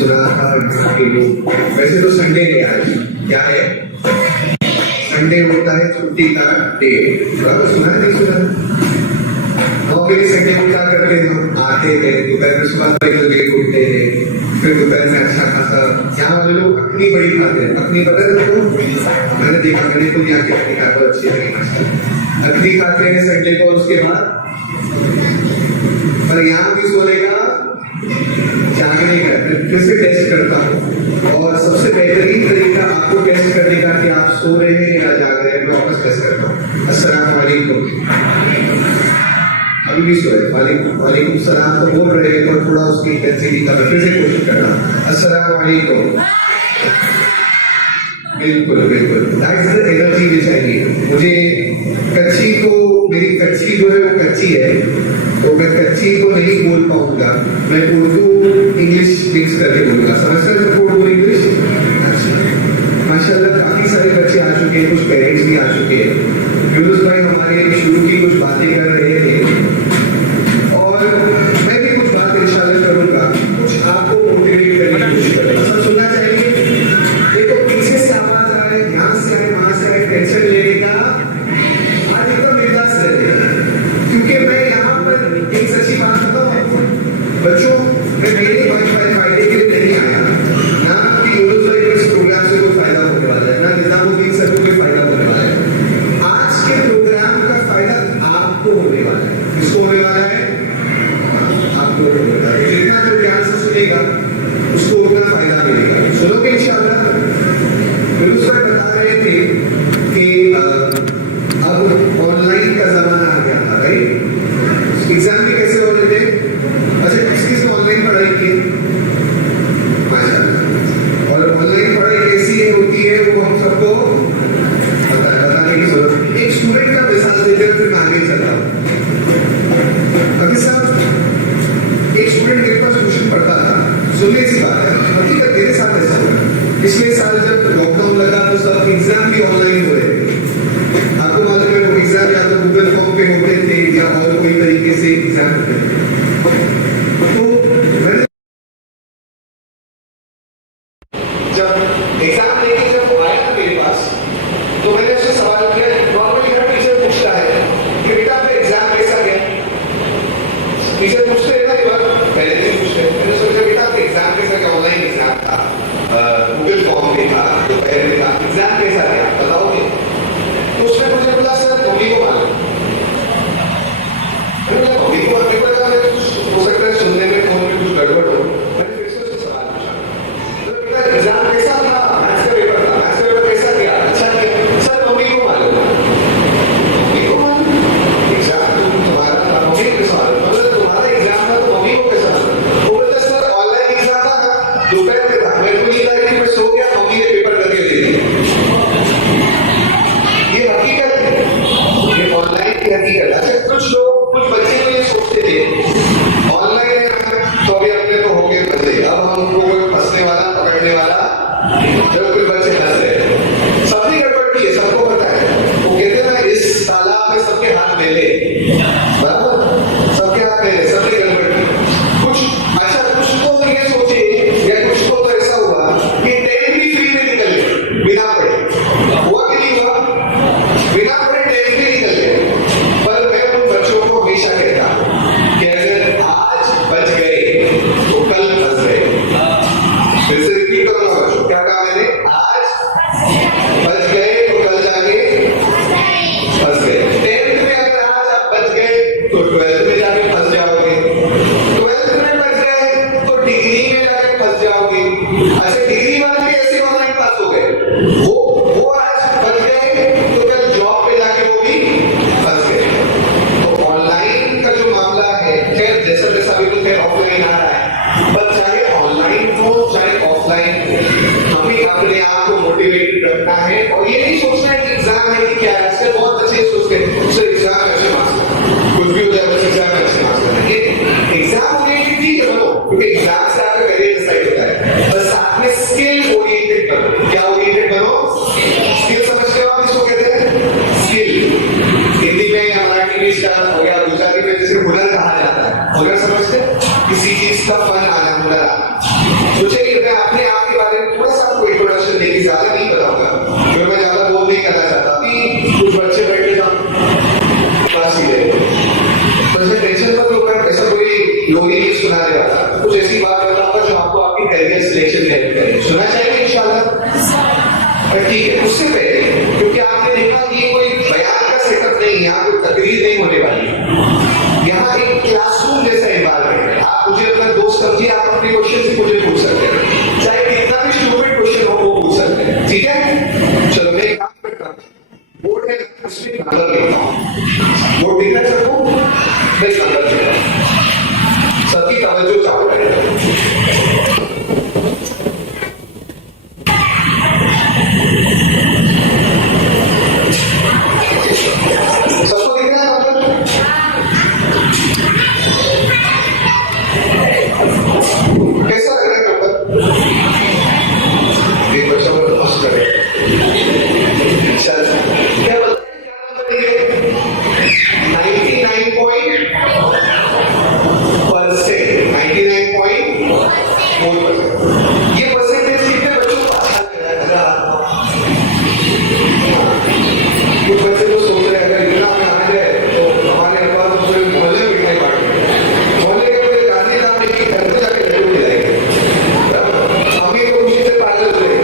सुना था कि लोग, वैसे तो संडे है आज, क्या है संडे होता है छुट्टी का डे, सुना नहीं सुना? नौकरी संडे को क्या करते हैं, हम आते थे दोपहर में, सुबह तक लेट उठते थे, फिर दोपहर में अच्छा खासा, यहाँ वाले लोग अपनी बड़ी खाते हैं, अपनी बदल को मैंने देखा, मैंने तो यहाँ की खा तो अच्छी लगी, अखनी खाते हैं संडे को, उसके बाद पर यहाँ भी सोएगा जागने का। फिर से टेस्ट करता हूँ और सबसे बेहतरीन तरीका आपको टेस्ट करने का कि आप सो रहे हैं या जाग रहे हैं, मैं वापस टेस्ट करता हूँ। अस्सलाम वालेकुम, अभी भी सोए, वालेकुम सलाम तो बोल रहे हैं, तो थोड़ा उसकी इंटेंसिटी का फिर से कोशिश करना। अस्सलाम वालेकुम, बिल्कुल बिल्कुल, दैट्स द एनर्जी जो चाहिए मुझे। कच्ची को, मेरी कच्ची जो है वो कच्ची है, तो मैं कच्ची को नहीं बोल पाऊंगा, मैं उर्दू इंग्लिश मिक्स करके बोलूंगा, समझते हैं उर्दू इंग्लिश। अच्छा, माशाल्लाह काफी सारे बच्चे आ चुके हैं, कुछ पेरेंट्स भी आ चुके हैं। यूनुस भाई हमारे शुरू की कुछ बातें कर रहे थे और मैं भी कुछ बात इंशाल्लाह करूंगा, कुछ आपको मोटिवेट करने की कोशिश करूंगा। सब सुनना चाहिए। देखो पीछे से आवाज आ रही है, यहाँ से आए, वहां से आए, टेंशन लेने का आज एकदम बिंदास रहते हैं, क्योंकि मैं यहाँ पर एक सच्ची बात बताऊँ बच्चों, मैं मेरे फायदे के लिए नहीं आया, ना कि यूनुस भाई को इस प्रोग्राम से कोई फायदा होने वाला है, ना निजामुद्दीन सर को कोई फायदा होने वाला है। आज के प्रोग्राम का फायदा आपको होने वाला है। किसको होने वाला है? आपको होने वाला है। जितना जो ध्यान से सुनेगा उसको उतना फायदा मिलेगा। सुनोगे इंशाअल्लाह। यूनुस भाई बता रहे थे कि अब ऑनलाइन का जमाना आ गया था, राइट? एग्जाम भी कैसे हो रहे थे? अच्छा, किस ऑनलाइन पढ़ाई की? माशाल्लाह। और ऑनलाइन पढ़ाई कैसी होती है वो हम सबको बताने की जरूरत है। एक स्टूडेंट का मिसाल देते हुए फिर मैं आगे चलता हूँ। अभी साहब, एक स्टूडेंट मेरे पास ट्यूशन पढ़ता था, सुनने सी बात है, हकीकत मेरे साथ ऐसा हुआ। पिछले साल जब लॉकडाउन लगा तो सब एग्जाम भी ऑनलाइन हो रहे थे। आपको मालूम है वो एग्जाम या तो गूगल फॉर्म पे होते थे या और कोई तरीके से एग्जाम होते थे। तो मैंने जब एग्जाम लेके जब वो आया मेरे पास, तो मैंने उससे सवाल किया। नॉर्मली हर टीचर पूछता है कि बेटा आपका एग्जाम कैसा गया? टीचर पूछते हैं ना, ये बात पहले नहीं पूछते। मैंने सोचा बेटा आपका एग्जाम कैसा गया? ऑनलाइन एग्जाम था, गूगल फॉर्म पे था, दोपहर में था, एग्जाम कैसा गया बताओगे? तो उसने मुझे बोला सर मम्मी को मालूम। मैंने बोला मम्मी को मालूम, हो सकता है सुनने में फोन में कुछ गड़बड़ हो। मैंने फिर से उससे सवाल पूछा, तो बेटा एग्जाम कैसा था? मैथ्स का पेपर था, मैथ्स का पेपर कैसा गया? अच्छा गया। सर मम्मी को मालूम। मम्मी को मालूम? एग्जाम तुम्हारा था, मम्मी को कैसे मालूम? मतलब तुम्हारा एग्जाम था तो मम्मी को कैसे मालूम? वो बोलते सर ऑनलाइन एग्जाम था ना, दोपहर में था, मेरे को नींद आई थी, मैं सो गया, मम्मी ने पेपर करके दे दिया। ये हकीकत है, ये ऑनलाइन की हकीकत। अच्छा, कुछ लोग, कुछ बच्चे तो ये सोचते थे ऑनलाइन है तो अभी अपने तो हो गए बंदे, अब हमको कोई फंसने वाला, पकड़ने वाला, जब कुछ बच्चे हंस रहे। सबने गड़बड़ की है, सबको पता है। वो कहते हैं ना, इस तालाब में सबके हाथ मेले, बराबर, सबके हाथ मेले, सबने गड़बड़ की। कुछ अच्छा, कुछ तो ये सोचे या कुछ को तो ऐसा हुआ कि टेंथ भी फ्री में निकल गए बिना पढ़े। हुआ कि नहीं हुआ? बिना पढ़े टेंथ भी निकल गए। पर मैं उन बच्चों को हमेशा कहता हूं कि अगर आज बच गए तो कल फंस गए। फिर से रिपीट करूंगा बच्चों, क्या कहा मैंने? आज बच गए तो कल जाके फंस गए। टेंथ में अगर आज आप बच गए तो ट्वेल्थ में जाके फंस जाओगे, ट्वेल्थ में बच गए तो डिग्री में जाके फंस जाओगे। अच्छा, डिग्री वाले ऐसे ऑनलाइन पास हो गए, वो आज बच गए तो कल जॉब पे जाके वो भी फंस गए। तो ऑनलाइन का जो मामला है, खैर जैसा जैसा भी तो खैर ऑफलाइन आ रहा है, पर चाहे ऑनलाइन हो चाहे ऑफलाइन हो, हमें अपने आप को मोटिवेटेड रखना है और ये नहीं सोचना है कि एग्जाम है कि क्या है। इससे बहुत अच्छे सोचते हैं उससे एग्जाम अच्छे मार्क्स, कुछ भी हो जाए बस एग्जाम अच्छे मार्क्स करना। एग्जाम ओरिएंटेड ठीक है बनो, क्योंकि एग्जाम से आपका करियर डिसाइड होता है, बस साथ में स्किल ओरिएंटेड बनो। क्या ओरिएंटेड बनो? स्किल समझते हो आप इसको कहते हैं? स्किल हिंदी में या मराठी में इसका हो गया, गुजराती में जैसे हुनर कहा जाता है। हुनर समझते? किसी चीज का फन आना, हुनर आना। सोचे कि सिलेक्शन में हेल्प करें। सुना चाहिए इंशाल्लाह। ठीक है, उससे पहले क्योंकि आपने देखा ये कोई बयान का सेटअप नहीं, यहाँ कोई तकरीर नहीं होने वाली, यहाँ एक क्लासरूम जैसा एनवायरनमेंट है। आप मुझे अपना दोस्त समझिए, आप अपने क्वेश्चन से मुझे पूछ सकते हैं, चाहे कितना भी स्टूपिड क्वेश्चन हो वो पूछ सकते हैं, ठीक है। चलो मैं एक काम करता हूँ, बोर्ड है उसमें नंबर लिखता हूँ, बोर्ड दिख रहा है सबको, मैं नंबर लिखता हूँ, सबकी तवज्जो चालू करें। सबको दिख रहा है नंबर? कैसा लग रहा है नंबर? एक बच्चा को पास करे। चल क्या बताएं, क्या नंबर है? 99.4%। ये परसेंटेज कितने बच्चों को अच्छा लग रहा है? कुछ बच्चे तो सोच रहे हैं अगर इतना में आ जाए तो हमारे पास तो पूरे मोहल्ले में मिठाई बांटेंगे, मोहल्ले के पूरे गांधीधाम में घर में जाके लड्डू खिलाएंगे। हमें तो खुशी से पागल हो रहे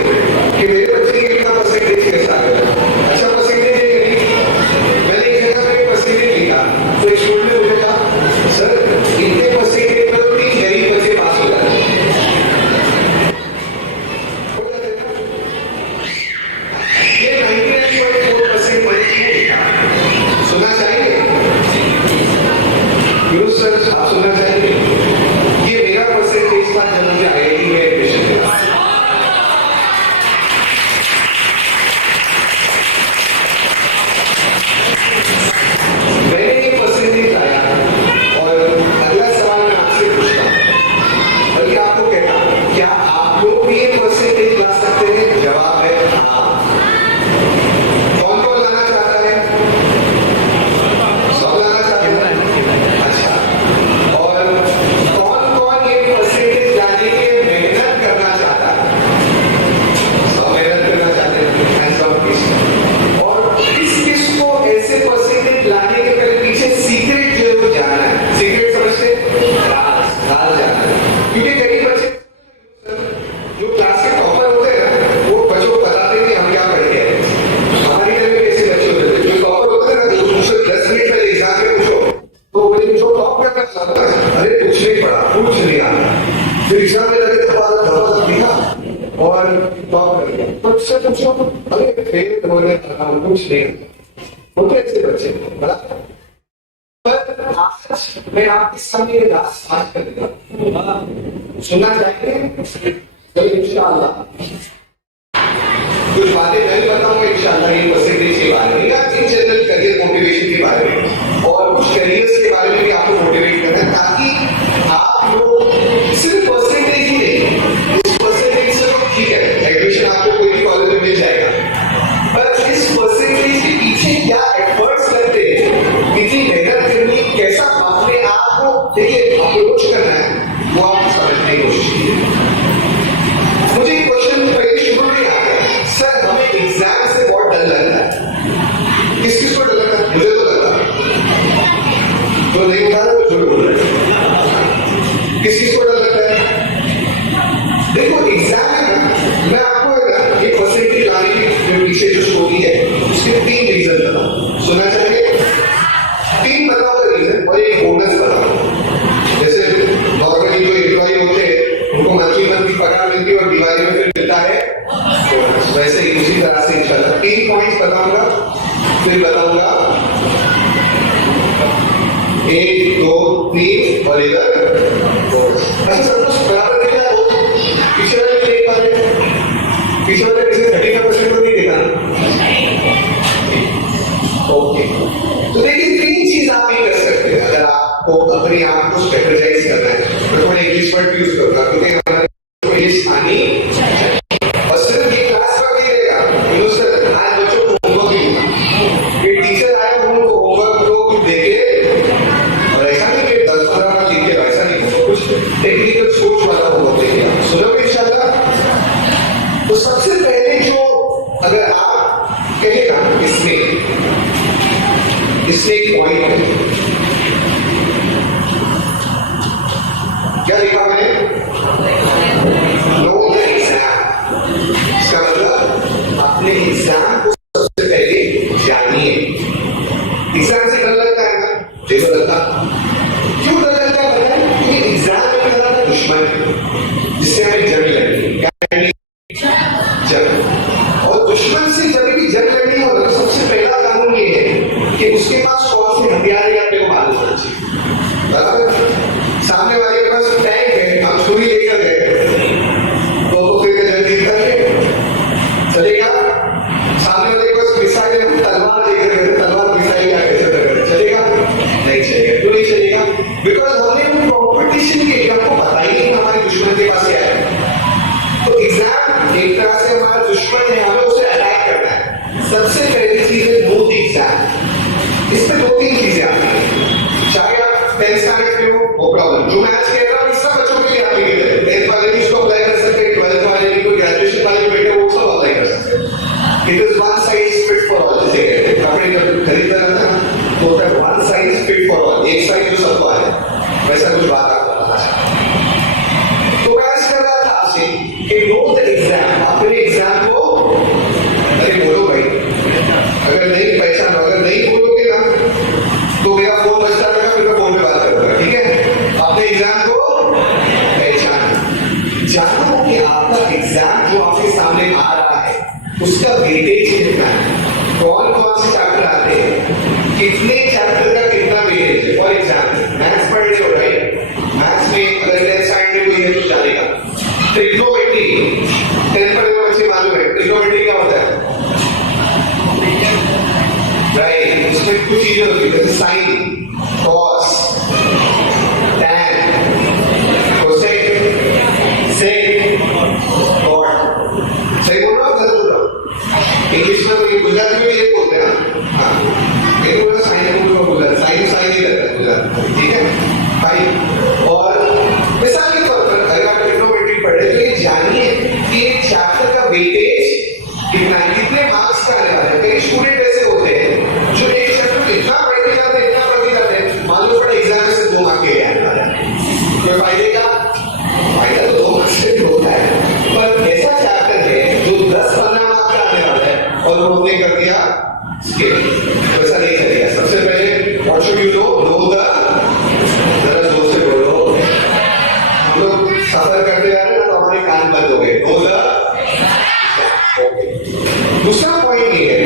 कि मेरे बच्चे की इतना परसेंटेज कैसा आ गया। अच्छा परसेंटेज है कि नहीं? मैंने एक जगह पे परसेंटेज लिखा तो एक स्टूडेंट ने मुझे कहा, सर इतने परसेंटेज पर भी गरीब बच्चे पास हो जाते हैं। ये 99.4% सुनना चाहिए, गुरु सर आप सुनना चाहिए। ये मेरा परसेंटेज था जब मुझे IIT में एडमिशन मिला। मैंने ये परसेंटेज लाया और अगला सवाल मैं आपसे पूछता हूँ, बल्कि आपको कहता हूँ, क्या आप लोग भी ये परसेंटेज ला सकते हैं? जवाब है हाँ। कौन कौन लाना चाहता है? सब लाना चाहते हैं। अच्छा, और कौन कौन ये परसेंटेज लाने के मेहनत करना चाहता है? सब मेहनत करना चाहते हैं, hands up please। और किस किस को ऐसे परसेंटेज लाने के पहले पीछे सीक्रेट जो है वो जानना है? सीक्रेट समझते? राज जानना है, क्योंकि कई बच्चे जो क्लास के टॉपर होते हैं ना, वो बच्चों को बताते नहीं हम क्या पढ़ते हैं। हमारे घर में ऐसे बच्चे होते थे जो टॉपर होते हैं ना, तो उससे 10 मिनट पहले एग्जाम में पूछो तो बोले जो टॉप करना चाहता है, अरे कुछ नहीं पढ़ा, कुछ नहीं आता, फिर एग्जाम में लगे धपा लिखा और टॉप कर लिया। तो उससे पूछो अरे फेल होने कुछ नहीं आता, होते ऐसे बच्चे बराबर। पर आज मैं आपके सामने ये राज साझ कर देगा, सुनना चाहिए? तो इंशाअल्लाह कुछ बातें मैं भी बताऊंगा इंशाअल्लाह ये परसेंटेज के बारे में या इन जनरल करियर मोटिवेशन के बारे में, और कुछ करियर्स के बारे में भी आपको मोटिवेट करना है, ताकि आप लोग सिर्फ परसेंटेज ही नहीं, इस परसेंटेज से तो ठीक है एडमिशन आपको कोई भी कॉलेज में मिल जाएगा, पर इस परसेंटेज के पीछे क्या एफर्ट्स लगते हैं, कितनी मेहनत करनी, कैसा अपने आप को देखिए अप्रोच करना है, वो आप समझने की कोशिश कीजिए। मुझे क्वेश्चन पहले शुरू नहीं आता, सर हमें एग्जाम से बहुत डर लगता है। किस किस को डर लगता है? मुझे तो लगता है, तो नहीं उठा रहे तो झूठ बोल रहे। किस किस को डर लगता है? देखो एग्जाम है ना, मैं आपको एक परसेंटेज लाने की जो पीछे जो स्टोरी है उसके 3 रीजन बताऊं, सुनना चाहिए? 3 बताओ रीजन और एक बोनस बताओ। जैसे गवर्नमेंट जो एम्प्लॉय होते हैं उनको मंथली पगार मिलती है और दिवाली में फिर मिलता है, वैसे ही उसी तरह से इंशाल्लाह 3 पॉइंट्स बताऊंगा, फिर बताऊंगा 1 2 3 और इधर सब कुछ बराबर देखा हो। पीछे वाले देख पा रहे, पीछे वाले किसी 35% को नहीं देखा। ओके, तो देखिए 3 चीज आप ये कर सकते हैं अगर आपको अपने आप को स्ट्रेटेजाइज करना है। मैं थोड़ा इंग्लिश वर्ड यूज करूंगा क्योंकि हमारा इंग्लिश आनी, और सिर्फ ये क्लास वर्क नहीं रहेगा, सर आज बच्चों को होमवर्क ही होगा, ये टीचर आए उनको होमवर्क को कुछ देखे, और ऐसा नहीं कि 10-15 लिख के, ऐसा नहीं, कुछ टेक्निकल सोच वाला होमवर्क देखेगा। सुनोगे इंशाल्लाह? तो सबसे पहले जो अगर आप कहेगा इसमें एक पॉइंट है, क्या लिखा मैंने? नो एग्जाम को, अरे बोलो भाई, अगर नहीं पहचानो, अगर नहीं बोलोगे ना तो मेरा फोन बजता रहेगा, फिर मैं फोन पे बात करूंगा, ठीक है? अपने एग्जाम को पहचानो, जानो कि आपका एग्जाम जो आपके सामने आ रहा है उसका वेटेज कितना है, कौन कौन से चैप्टर आते हैं, कितने चैप्टर का कितना वेटेज है। फॉर एग्जाम्पल मैथ्स पढ़ रहे हो, राइट? मैथ्स में अगर 10 साइड में कोई है तो चलेगा। ट्रिग्नोमेट्री 10 पढ़े हुए बच्चे मालूम है ट्रिग्नोमेट्री क्या होता है, राइट? उसमें कुछ चीजें होती है जैसे साइन, कॉस, टैन, कोसेक, सेक, कॉट। सही बोल रहा हूँ, गलत बोल रहा हूँ? इंग्लिश में गुजराती में भी ये बोलते हैं ना, हाँ ये बोला साइन को बोला, साइन साइन ही रहता है गुजराती, ठीक है भाई? और मिसाल के तौर पर अगर आप ट्रिग्नोमेट्री पढ़ रहे तो ये जानिए कि एक चैप्टर का वेटेज कितना है, कितने मार्क्स का आने वाला है। कई स्टूडेंट ऐसे होते हैं जो एक चैप्टर इतना पढ़ते हैं, मान लो पढ़े एग्जाम में से 2 मार्क के आने वाला है, कोई फायदे का? फायदा तो 2 मार्क से होता है, पर ऐसा चैप्टर है जो 10-15 मार्क का आने वाला है और उन्होंने कर दिया स्किप, तो ऐसा नहीं करेगा। सबसे पहले what should you know the, जरा जोर से बोलो, हम लोग सफर करते जा रहे हैं ना तो हमारे कान बंद हो गए। नो द, दूसरा पॉइंट ये है,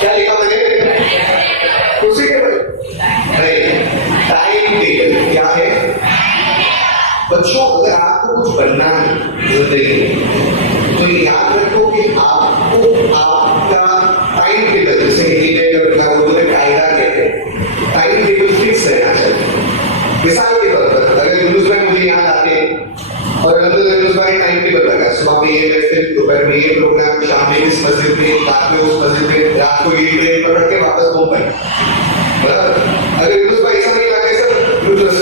क्या लिखा मैंने कुर्सी के पर? टाइम टेबल क्या है बच्चों? अगर आपको कुछ बनना है जिंदगी में तो याद रखो कि आपको आपका टाइम टेबल, जैसे हिंदी में उन्होंने कायदा कहते हैं, टाइम टेबल फिक्स रहना चाहिए। मिसाल के तौर पर अगर यूनुस भाई मुझे याद आते हैं और यूनुस भाई टाइम टेबल लगा, सुबह में ये महफिल, दोपहर में ये प्रोग्राम, शाम में इस मस्जिद में, रात में उस मस्जिद में, रात को ये ट्रेन पकड़ के वापस मुंबई, बराबर? अगर यूनुस भाई ऐसा नहीं लगा सब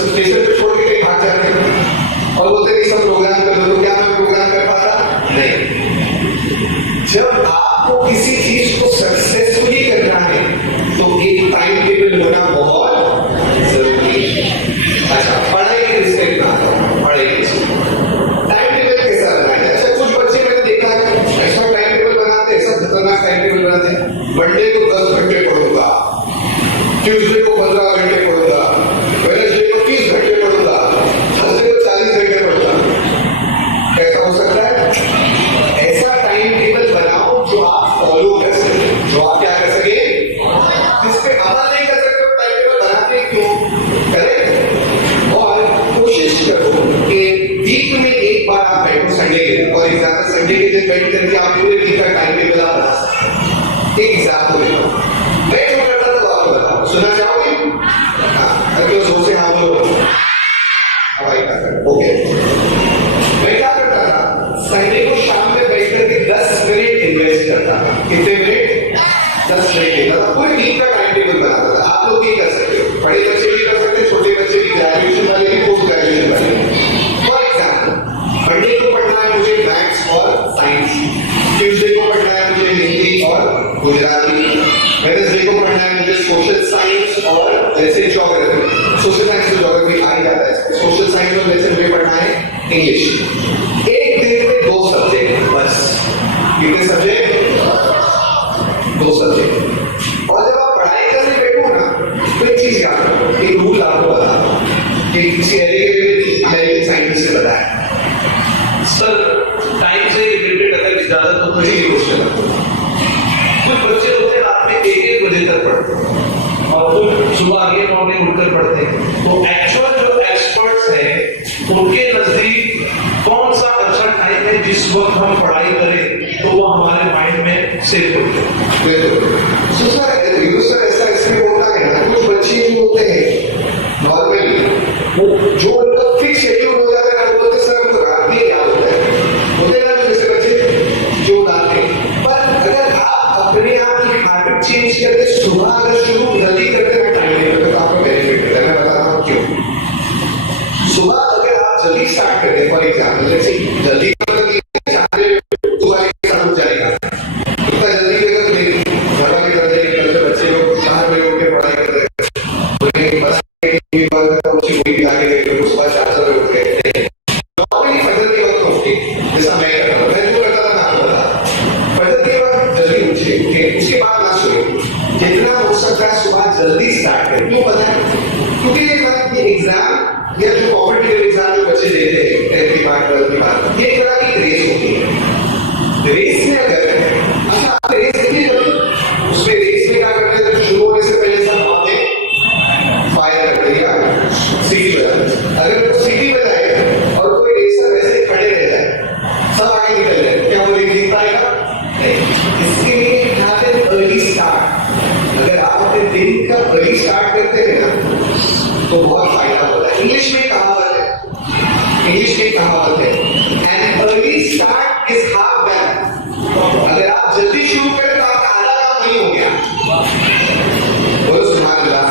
स्टेशन पे छोड़ के कहीं भाग जाते हैं और बोलते कि सब प्रोग्राम कर लो, तो क्या मैं प्रोग्राम कर पाता? नहीं। जब आपको किसी चीज को सक्सेसफुली करना है तो एक टाइम टेबल होना बहुत जरूरी है। अच्छा, पढ़ाई के रिस्पेक्ट में आता हूँ, पढ़ाई के टाइम टेबल कैसा बनाना है? अच्छा, कुछ बच्चे मैंने देखा है ऐसा टाइम टेबल बनाते हैं, ऐसा खतरनाक टाइम टेबल बनाते हैं, मंडे को 10 घंटे पढ़ूंगा, ट्यूसडे को 15 घंटे पढ़ूंगा, वेडनेसडे को 30 घंटे पढ़ूंगा, थर्सडे को 40 घंटे पढ़ूंगा। कैसा हो सकता है? ऐसा टाइम टेबल बनाओ जो आप फॉलो कर सके, जो आप क्या कर सके, जिस पे अमल नहीं कर सकते तो टाइम टेबल बनाते क्यों? करेक्ट। और कोशिश करो कि वीक में एक बार आप बैठो, संडे के दिन, और एग्जाम्पल संडे के दिन बैठ करके आप पूरे वीक का टाइम टेबल आप बना सकते हैं। एक एग्जाम्पल मैं जो करता था तो आपको बताओ, सुनना चाहोगे? हाँ, अगर जोर से हाँ बोलो, ओके। मैं क्या करता था, संडे को शाम में बैठ करके 10 मिनट इन्वेस्ट करता था। कितने मिनट? 10 मिनट देता था, पूरे वीक का टाइम टेबल बनाता था। आप लोग ये कर सकते हो, बड़े बच्चे भी कर सकते हैं, छोटे बच्चे भी, ग्रेजुएशन वाले भी, पोस्ट ग्रेजुएशन वाले भी। फॉर एग्जाम्पल मंडे को पढ़ना है मुझे मैथ्स और साइंस, ट्यूसडे को पढ़ना है मुझे हिंदी और गुजराती, वेडनेसडे को पढ़ना है मुझे सोशल साइंस और जैसे ज्योग्राफी, सोशल साइंस और ज्योग्राफी आ ही जाता है, सोशल साइंस और जैसे मुझे पढ़ना है इंग्लिश। एक दिन में 2 सब्जेक्ट बस। कितने सब्जेक्ट? 2 सब्जेक्ट। और जब आप पढ़ाई करने बैठो ना तो एक चीज याद रखो, एक रूल आपको बताता हूँ कि किसी अमेरिकन साइंटिस्ट ने बताया, सर टाइम से रिलेटेड अगर इजाजत हो तो मुझे ये क्वेश्चन है, कुछ बच्चे होते हैं रात में 1-1 बजे तक पढ़ते हैं और कुछ सुबह आगे मॉर्निंग उठकर पढ़ते हैं, तो एक्चुअल जो एक्सपर्ट्स हैं उनके नजदीक कौन सा अच्छा टाइम है जिस वक्त हम पढ़ाई करें तो वो हमारे माइंड में सेव होते हैं? सर ऐसा इसमें होता है ना, कुछ बच्चे जो होते हैं नॉर्मली जो उनका फिक्स शेड्यूल हो जाता है, बोलते सर हमको रात में याद होता है, होते हैं ना जैसे बच्चे जो लाते हैं। पर अगर आप अपने आप की हैबिट चेंज करके सुबह अगर शुरू जल्दी करते हैं टाइम टेबल तो आपको बेनिफिट है। मैं बताता हूँ क्यों। सुबह अगर आप जल्दी स्टार्ट करते, फॉर एग्जाम्पल जैसे जल्दी बच्चे को भी आगे उसके बाद 400 12 की बात, ये एक तरह की रेस होती है। रेस में अगर अच्छा आपने रेस देखी है, उसमें रेस में क्या करते हैं, शुरू होने से पहले सब बातें फायर कर दिया, सीटी बजा। अगर वो सीटी बजाए और कोई रेसर ऐसे खड़े रह जाए, सब आगे निकल जाए, क्या वो रेस जीत पाएगा? इसके लिए अर्ली स्टार्ट, अगर आप अपने दिन का अर्ली स्टार्ट करते हैं ना तो बहुत फायदा होता है। इंग्लिश में कहावत है, and early start is half done. अगर आप जल्दी शुरू करें तो आपका आधा काम वही हो गया। बोलो सुभान अल्लाह।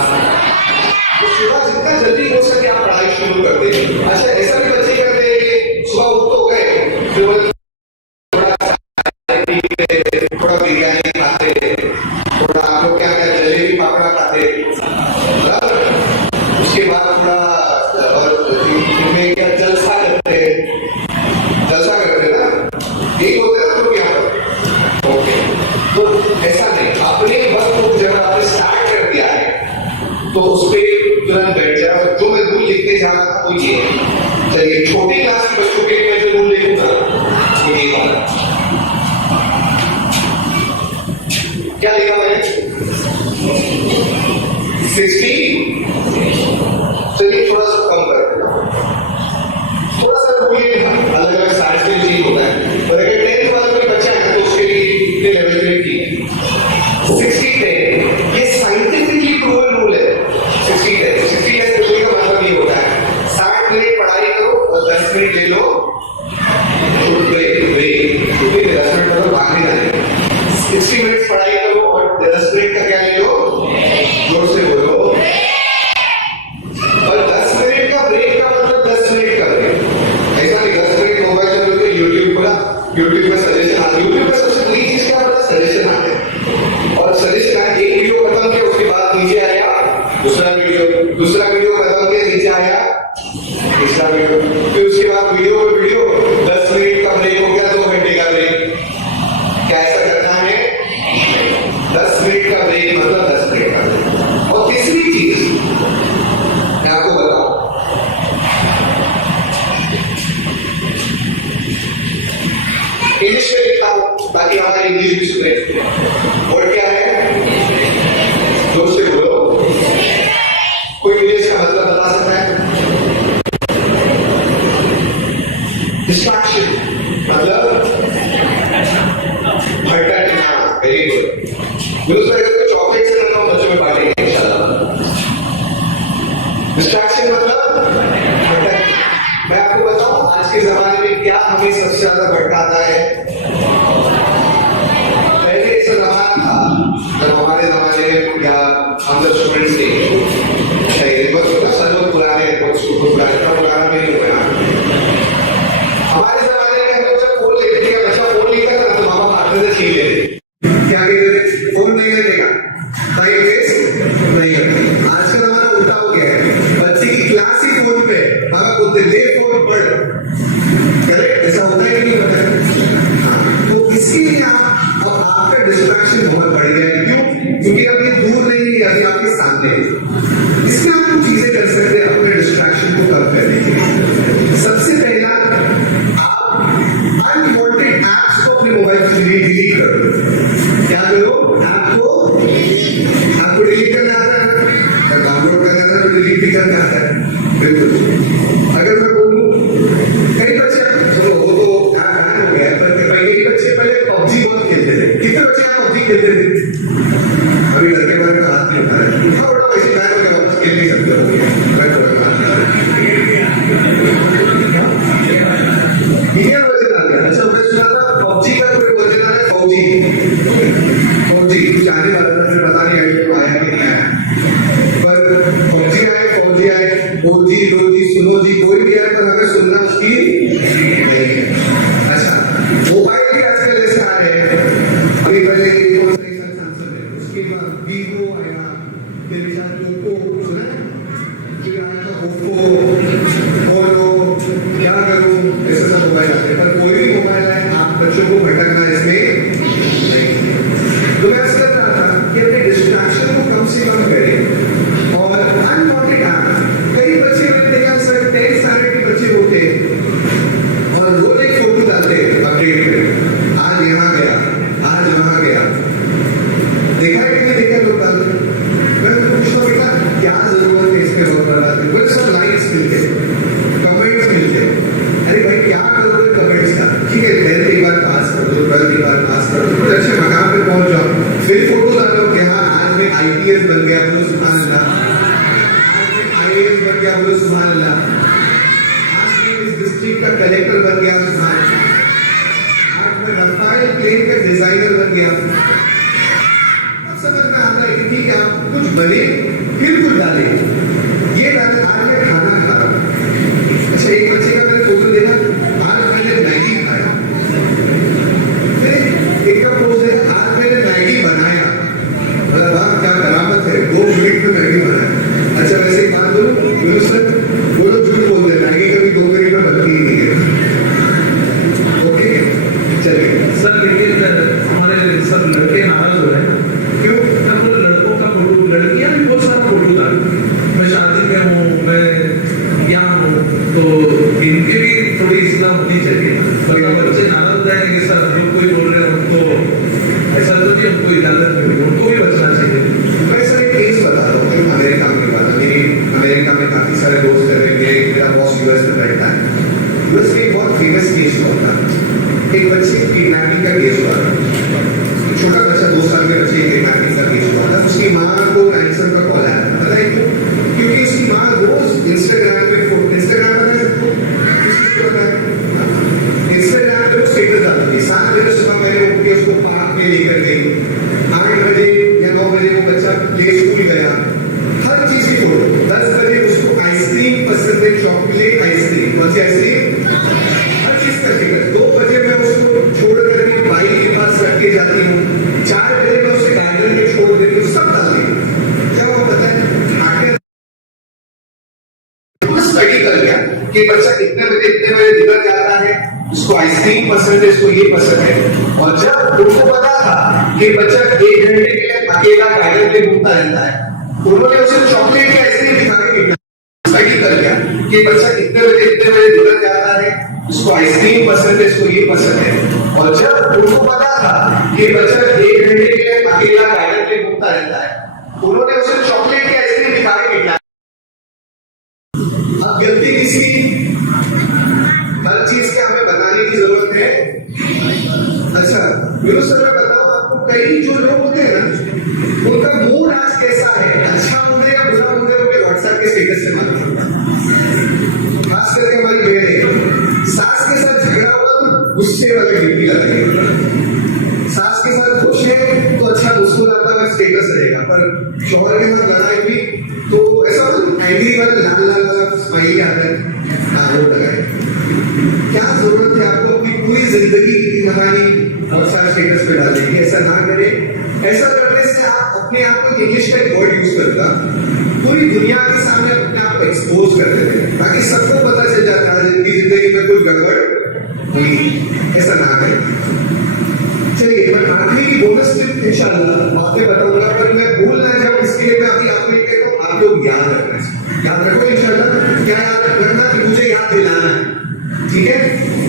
तो सुबह जितना जल्दी हो सके आप पढ़ाई शुरू कर दें। अच्छा ऐसा भी बच्चे करते हैं कि सुबह उठ तो गए, फिर थोड़ा बिरयानी खाते, थोड़ा आप लोग क्या कहते जलेबी पापड़ा खाते, उसके बाद थोड़ा क्या जलसा करते ना, यही होता है ना लोग यहाँ पर। ओके, तो ऐसा नहीं, अपने वक्त को जब आपने स्टार्ट कर दिया है तो उस पर तुरंत बैठ जाए। और जो मैं रूल लिखते जा रहा था वो ये है, चलिए छोटी क्लास के बच्चों के लिए मैं जो रूल लिखूंगा वो ये वाला, क्या लिखा मैंने? 16। चलिए थोड़ा सा कम करते हैं, थोड़ा सा अलग अलग साइंस में चीज होता है, पर अगर 10th वाला कोई बच्चा है तो उसके लिए कितने लेवल के लिए की 60-10 ये साइंटिफिकली प्रूवन रूल है। 60-10 का मतलब ये होता है 60 मिनट पढ़ाई करो और 10 मिनट ले लो ब्रेक। 10 मिनट मतलब भागने जाने, 60 मिनट पढ़ाई करो और 10 मिनट का क्या ले लो, जोर से बोलो। और 10 मिनट का ब्रेक का मतलब 10 मिनट का ब्रेक, ऐसा नहीं 10 मिनट मोबाइल चलो तो यूट्यूब खोला, यूट्यूब में सजेशन आ, यूट्यूब में सबसे बड़ी चीज क्या होता है, सजेशन आते हैं। और सजेशन आए, एक वीडियो खत्म किया उसके बाद नीचे आया दूसरा वीडियो खत्म किया नीचे आया तीसरा वीडियो, फिर उसके बाद वीडियो 10 मिनट का ब्रेक हो गया, 2 घंटे का ब्रेक। क्या ऐसा करना है? 10 मिनट का ब्रेक मतलब 10 मिनट का ब्रेक। और तीसरी चीज मैं आपको बताऊं, इंग्लिश में लिखता हूं ताकि हमारी इंग्लिश भी सुधरे। और क्या है, जोर से बोलो, कोई इंग्लिश का मतलब बता सकता है? डिस्ट्रैक्शन मतलब भटकना। Very good. चॉकलेट से करता हूं, बच्चों में बांटेंगे इंशाल्लाह। डिस्ट्रैक्शन मतलब भटकना। मैं आपको बताऊं आज के जमाने में क्या हमें सबसे ज्यादा भटकाता है। पहले ऐसा जमाना था जब हमारे जमाने में या हम जब स्टूडेंट्स थे, बहुत पुराने पुराना भी नहीं हुआ। हमारे जमाने में हम लोग जब फोन लेते थे, बच्चा फोन लेता था तो मामा हाथ से छीन लेते, क्या कहते थे, फोन नहीं लेगा, टाइम वेस्ट नहीं करना। आज का जमाना उल्टा हो गया है, बच्चे की क्लास ही फोन पे, मामा बोलते ले फोन पढ़, करेक्ट? ऐसा होता है कि नहीं होता है? तो इसीलिए आपका डिस्ट्रैक्शन बहुत बढ़ गया है। क्यों? क्योंकि अब ये दूर नहीं है, अभी आपके सामने है। इसमें आप कुछ चीजें कर सकते हैं अपने डिस्ट्रैक्शन को कम करने के लिए। सबसे पहला, आप अनवांटेड एप्स को अपने मोबाइल से डिलीट करो। क्या करो? आपको डिलीट करना आता है, डाउनलोड करना आता है तो डिलीट भी करना आता है। बिल्कुल। अगर मैं बोलूं कई बच्चे चलो वो तो बैन हो गया है, पर कई बच्चे पहले पबजी बहुत खेलते थे। कितने बच्चे पबजी खेलते थे? अभी लड़के वाले का हाथ नहीं उठा रहे, उठा उठा वैसे बैन हो गया, वापस खेल नहीं सकते हो। इंडियन वर्जन आ गया। अच्छा मैं सुना था पबजी का कोई वर्जन आ रहा है, फौजी कुछ आने वाला था, फिर पता नहीं आइडिया तो आया कि नहीं आया, पर फौजी आए, ओजी रोजी सुनो जी, कोई भी आए पर हमें सुनना उसकी नहीं है। अच्छा मोबाइल भी आजकल ऐसे आ रहे हैं, अभी पहले उसके बाद वीवो आया, मेरे साथ ओप्पो सुना, फिर आया था ओप्पो, पोलो, क्या करूं, ऐसे सब मोबाइल आते हैं। पर कोई भी मोबाइल है, आप बच्चों को भटकना इसमें नहीं। तो मैं ऐसा कर रहा था कि अपने डिस्ट्रैक्शन को कम से कम करें और अनवांटेड कई बच्चे मैंने देखा सर 10 साल के बच्चे होते डिस्ट्रिक्ट का कलेक्टर बन गया, आज मैं रफाल प्लेन का डिजाइनर बन गया। अब समझ में आता है कि ठीक है, आप कुछ बने फिर कुछ डाले, ये डाले। आज मैं खाना खा रहा हूं, अच्छा एक बच्चे का मैंने फोटो देखा, आज मैंने मैगी खाया, फिर एक का पोस्ट है, आज मैंने मैगी बनाया। वाह क्या करामत है, 2 मिनट में मैगी बनाया। अच्छा वैसे एक बात बोलूं, वो लोग झूठ बोलते हैं, मैगी कभी 2 मिनट में बनती ही नहीं है। ओके चलिए सर, लेकिन हमारे सब लड़के नाराज हो रहे हैं। क्यों? मैं बोले लड़कों का फोटो, लड़कियां भी बहुत सारा फोटो डाल, मैं शादी में हूँ, मैं यहाँ हूँ, तो इनके भी थोड़ी इस्लाम होनी चाहिए। वरना बच्चे नाराज हो जाएंगे, सर हम लोग कोई बोल रहे हैं उनको ऐसा, तो भी हमको इजाजत मिली, उनको भी बचना चाहिए। मैं सर एक केस बता रहा हूँ, अमेरिका में बात, अमेरिका में काफी सारे दोस्त रहेंगे, मेरा बॉस यूएस में बैठता है। यूएस में एक बहुत फेमस केस हुआ था, एक बच्चे की किडनैपिंग का केस हुआ था। छोटा बच्चा 2 साल के बच्चे की किडनैपिंग का केस हुआ था। उसकी माँ को रैंसम का कॉल आया था, पता है क्यों? क्योंकि उसकी माँ रोज इंस्टाग्राम पे फोटो, इंस्टाग्राम पर इंस्टाग्राम पे स्टेटस डालती थी। 7 बजे सुबह मैंने उठ के उसको पार्क में लेकर गई, 8 बजे या 9 बजे वो बच्चा प्ले स्कूल गया, हर चीज की फोटो। 10 बजे उसको आइसक्रीम पसंद है, चॉकलेट आइसक्रीम, कौन सी आइसक्रीम, हर चीज का जिक्र। 2 बजे मैं उसको छोड़ करके बाइक के पास रख के जाती हूँ, 4 बजे मैं उसे गार्डन में छोड़ देती हूँ, सब डाल देती हूँ। क्या वो पता है आगे स्टडी कर लिया कि बच्चा इतने बजे डिनर जाता है, इसको आइसक्रीम पसंद है, इसको ये पसंद है। और जब उनको पता था कि बच्चा 1 घंटे के लिए अकेला गार्डन में घूमता रहता है, उन्होंने उसे चॉकलेट की आइसक्रीम दिखा के स्टडी कर लिया कि बच्चा इतने बजे डिनर जाता है, इसको आइसक्रीम पसंद है, इसको ये पसंद है। और जब उनको पता था कि बच्चा 1 घंटे के लिए अकेला गार्डन में घूमता रहता है, उन्होंने उसे चॉकलेट की आइसक्रीम दिखा के किडनैप। अब गलती किसकी? हर चीज के हमें बताने की जरूरत है। अच्छा सर मैं बताऊं आपको, कई जो लोग होते हैं ना, उनका मूड आज कैसा है, अच्छा मूड है या बुरा मूड है, उनके व्हाट्सएप के स्टेटस से मालूम पड़ता है। खास करके हमारी बहनें, सास के साथ झगड़ा होगा तो गुस्से वाला गिनती लगाएगा, सास के साथ खुश है तो अच्छा मुस्कुराता हुआ स्टेटस रहेगा, पर शौहर के साथ लड़ाई हुई तो ऐसा एंग्री वाला लाल लाल वाला स्माइली आता है, वो लगाए। क्या जरूरत है आपको अपनी पूरी जिंदगी की कहानी व्हाट्सएप स्टेटस पे डालने की? ऐसा ना करें। ऐसा करने से आप अपने आप को, इंग्लिश का एक वर्ड यूज करता, पूरी दुनिया के सामने अपने आप को एक्सपोज कर देते हैं, ताकि सबको पता चल जाता है जिंदगी में कोई गड़बड़ हुई। ऐसा ना करें। चलिए मैं आखिरी की बोनस टिप इंशाल्लाह आपको बताऊंगा, पर मैं भूल ना जाऊं इसके लिए मैं अभी आपको कहता हूं, आप लोग याद रखना, याद रखो इंशाल्लाह। क्या याद रखना कि मुझे याद दिलाना है, ठीक है?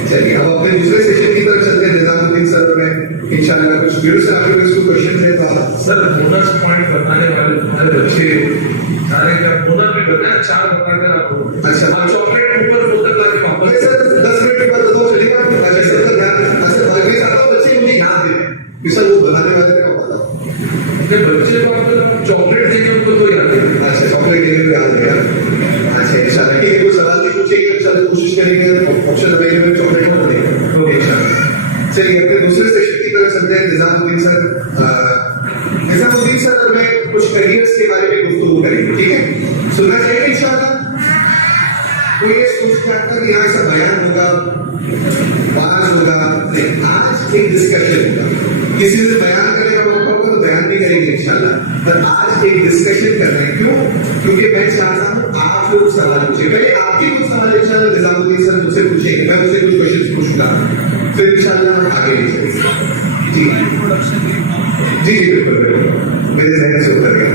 चलिए अब अपने दूसरे सेशन की तरफ चलते हैं। निजामुद्दीन सर में इंशाल्लाह कुछ वीडियो से आपके पास कोई क्वेश्चन है तो आप सर बोनस पॉइंट बताने वाले हमारे बच्चे सारे का बोनस भी बताया, 4 बताकर आपको। अच्छा चॉकलेट ऊपर बोतल लाके वापस सर 10 मिनट के बाद बताओ चलेगा? अच्छा सर का ध्यान, अच्छा मैं चाहता हूं बच्चे मुझे याद दे रहे हैं, सर वो बनाने वाले का बताओ। अपने बच्चे को आप चॉकलेट देके उनको तो याद है। अच्छा चॉकलेट देने को याद है। अच्छा इंशाल्लाह ठीक है, कोई सवाल नहीं पूछेंगे, इंशाल्लाह कोशिश करेंगे ऑप्शन अवेलेबल चॉकलेट को देंगे इंशाल्लाह। चलिए अपने दूसरे सेशन की तरफ चलते हैं। निजामुद्दीन सर में कुछ करियर्स के बारे में गुफ्तगू करेंगे, ठीक है? सुनना चाहिए इंशाल्लाह। कोई ये सोचता है कि यहाँ से बयान होगा, बात होगा, नहीं, आज एक डिस्कशन होगा। किसी से बयान करने का मौका होगा तो बयान भी करेंगे इंशाल्लाह, पर आज एक डिस्कशन कर रहे हैं। क्यों? क्योंकि मैं चाहता हूँ आप लोग सवाल पूछे, पहले आपके कुछ सवाल इंशाल्लाह निजामुद्दीन सर मुझसे पूछेंगे, मैं उनसे कुछ क्वेश्चन पूछूंगा, फिर इंशाल्लाह हम आगे ले चलेंगे। जी जी बिल्कुल बिल्कुल, मेरे जहन से उतर गया।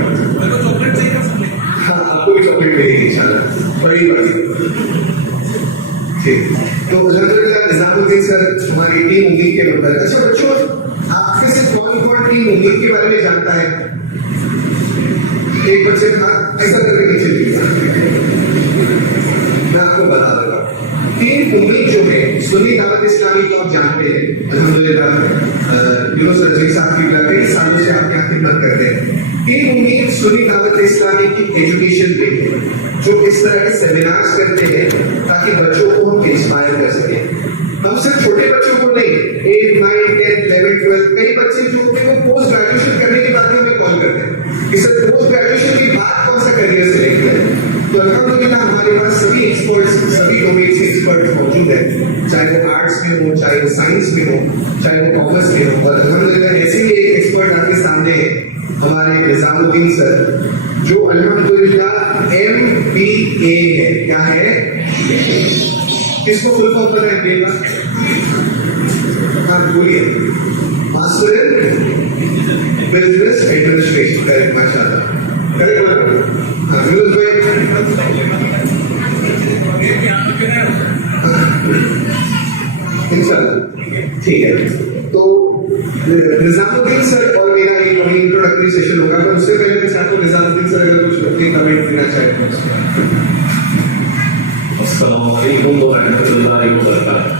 चॉकलेट चाहिए? हाँ आपको भी चॉकलेट मिलेगी इंशाल्लाह, बड़ी बात। ठीक, तो निजामुद्दीन सर हमारी टीम उम्मीद के मेंबर। अच्छा बच्चों, आपके से कौन कौन टीम उम्मीद के बारे में जानता है? एक बच्चे का ऐसा करके नीचे लिखा, मैं आपको बता देता हूँ। टीम उम्मीद जो है सुन्नी दावत इस्लामी को आप जानते हैं, अल्हम्दुलिल्लाह यूनुस रज़वी साहब की कई सालों से आप यहाँ खिदमत करते हैं। टीम उम्मीद सुन्नी दावत इस्लामी की एजुकेशन देते हैं, जो इस तरह के सेमिनार्स करते हैं ताकि बच्चों को हम इंस्पायर कर सके। हम सिर्फ छोटे बच्चों को नहीं, 8, 9, 10, 11, 12 कई बच्चे जो होते हैं वो पोस्ट ग्रेजुएशन करने के बाद हमें कॉल करते हैं कि सर पोस्ट ग्रेजुएशन के बाद कौन सा करियर सिलेक्ट करें। तो अल्हम्दुलिल्लाह हमारे पास सभी एक्सपर्ट्स, सभी डोमेन से एक्सपर्ट मौजूद है, चाहे वो आर्ट्स में हो, चाहे वो साइंस में हो, चाहे वो कॉमर्स में हो। और अल्हम्दुलिल्लाह ऐसे ही एक एक्सपर्ट आपके सामने है हमारे निजामुद्दीन सर, जो अल्हम्दुलिल्लाह MBA है। क्या है? किसको फुल फॉर्म पता है MBA का? हाँ बोलिए। Master in business administration. Correct, माशाल्लाह, करेक्ट बोला। हाँ फिरोज भाई, इंशाल्लाह ठीक है। तो निजामुद्दीन सर और मेरा एक वही इंट्रोडक्टरी सेशन होगा, पर उससे पहले मैं चाहता हूँ निजामुद्दीन सर अगर कुछ अपनी कमेंट देना चाहें तो। अस्सलाम वालेकुम वरहमतुल्लाहि वबरकातुहू।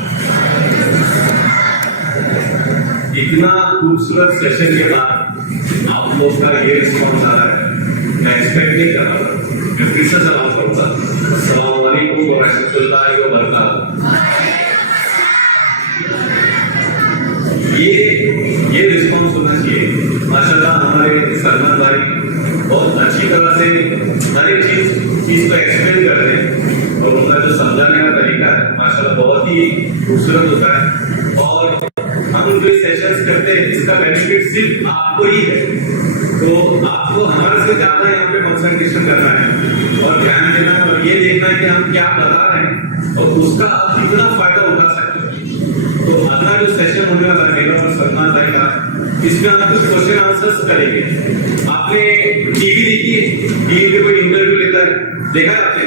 इतना खूबसूरत सेशन के बाद आप लोग का ये रिस्पॉन्स आ रहा है, मैं एक्सपेक्ट नहीं कर रहा था। मैं फिर से सलाम करूंगा, अस्सलाम वालेकुम वरहमतुल्लाहि वबरकातुहू। ये रिस्पॉन्स होना चाहिए। माशाल्लाह हमारे सलमान भाई बहुत अच्छी तरह से हर एक चीज को एक्सप्लेन करते हैं और उनका जो समझाने का तरीका है माशाल्लाह बहुत ही खूबसूरत होता है। और हम जो सेशंस करते हैं इसका बेनिफिट सिर्फ आपको ही है, तो आपको हमारे से ज्यादा यहाँ पे कंसंट्रेशन करना है और ध्यान देना है और ये देखना है कि हम क्या बता रहे हैं और उसका आप कितना फायदा उठा सकते हैं। तो अगला जो सेशन होने वाला है मेरा और सलमान भाई का, इसमें हम कुछ क्वेश्चन आंसर्स करेंगे। आपने टीवी देखी है? टीवी पे कोई इंटरव्यू लेता है, देखा है आपने?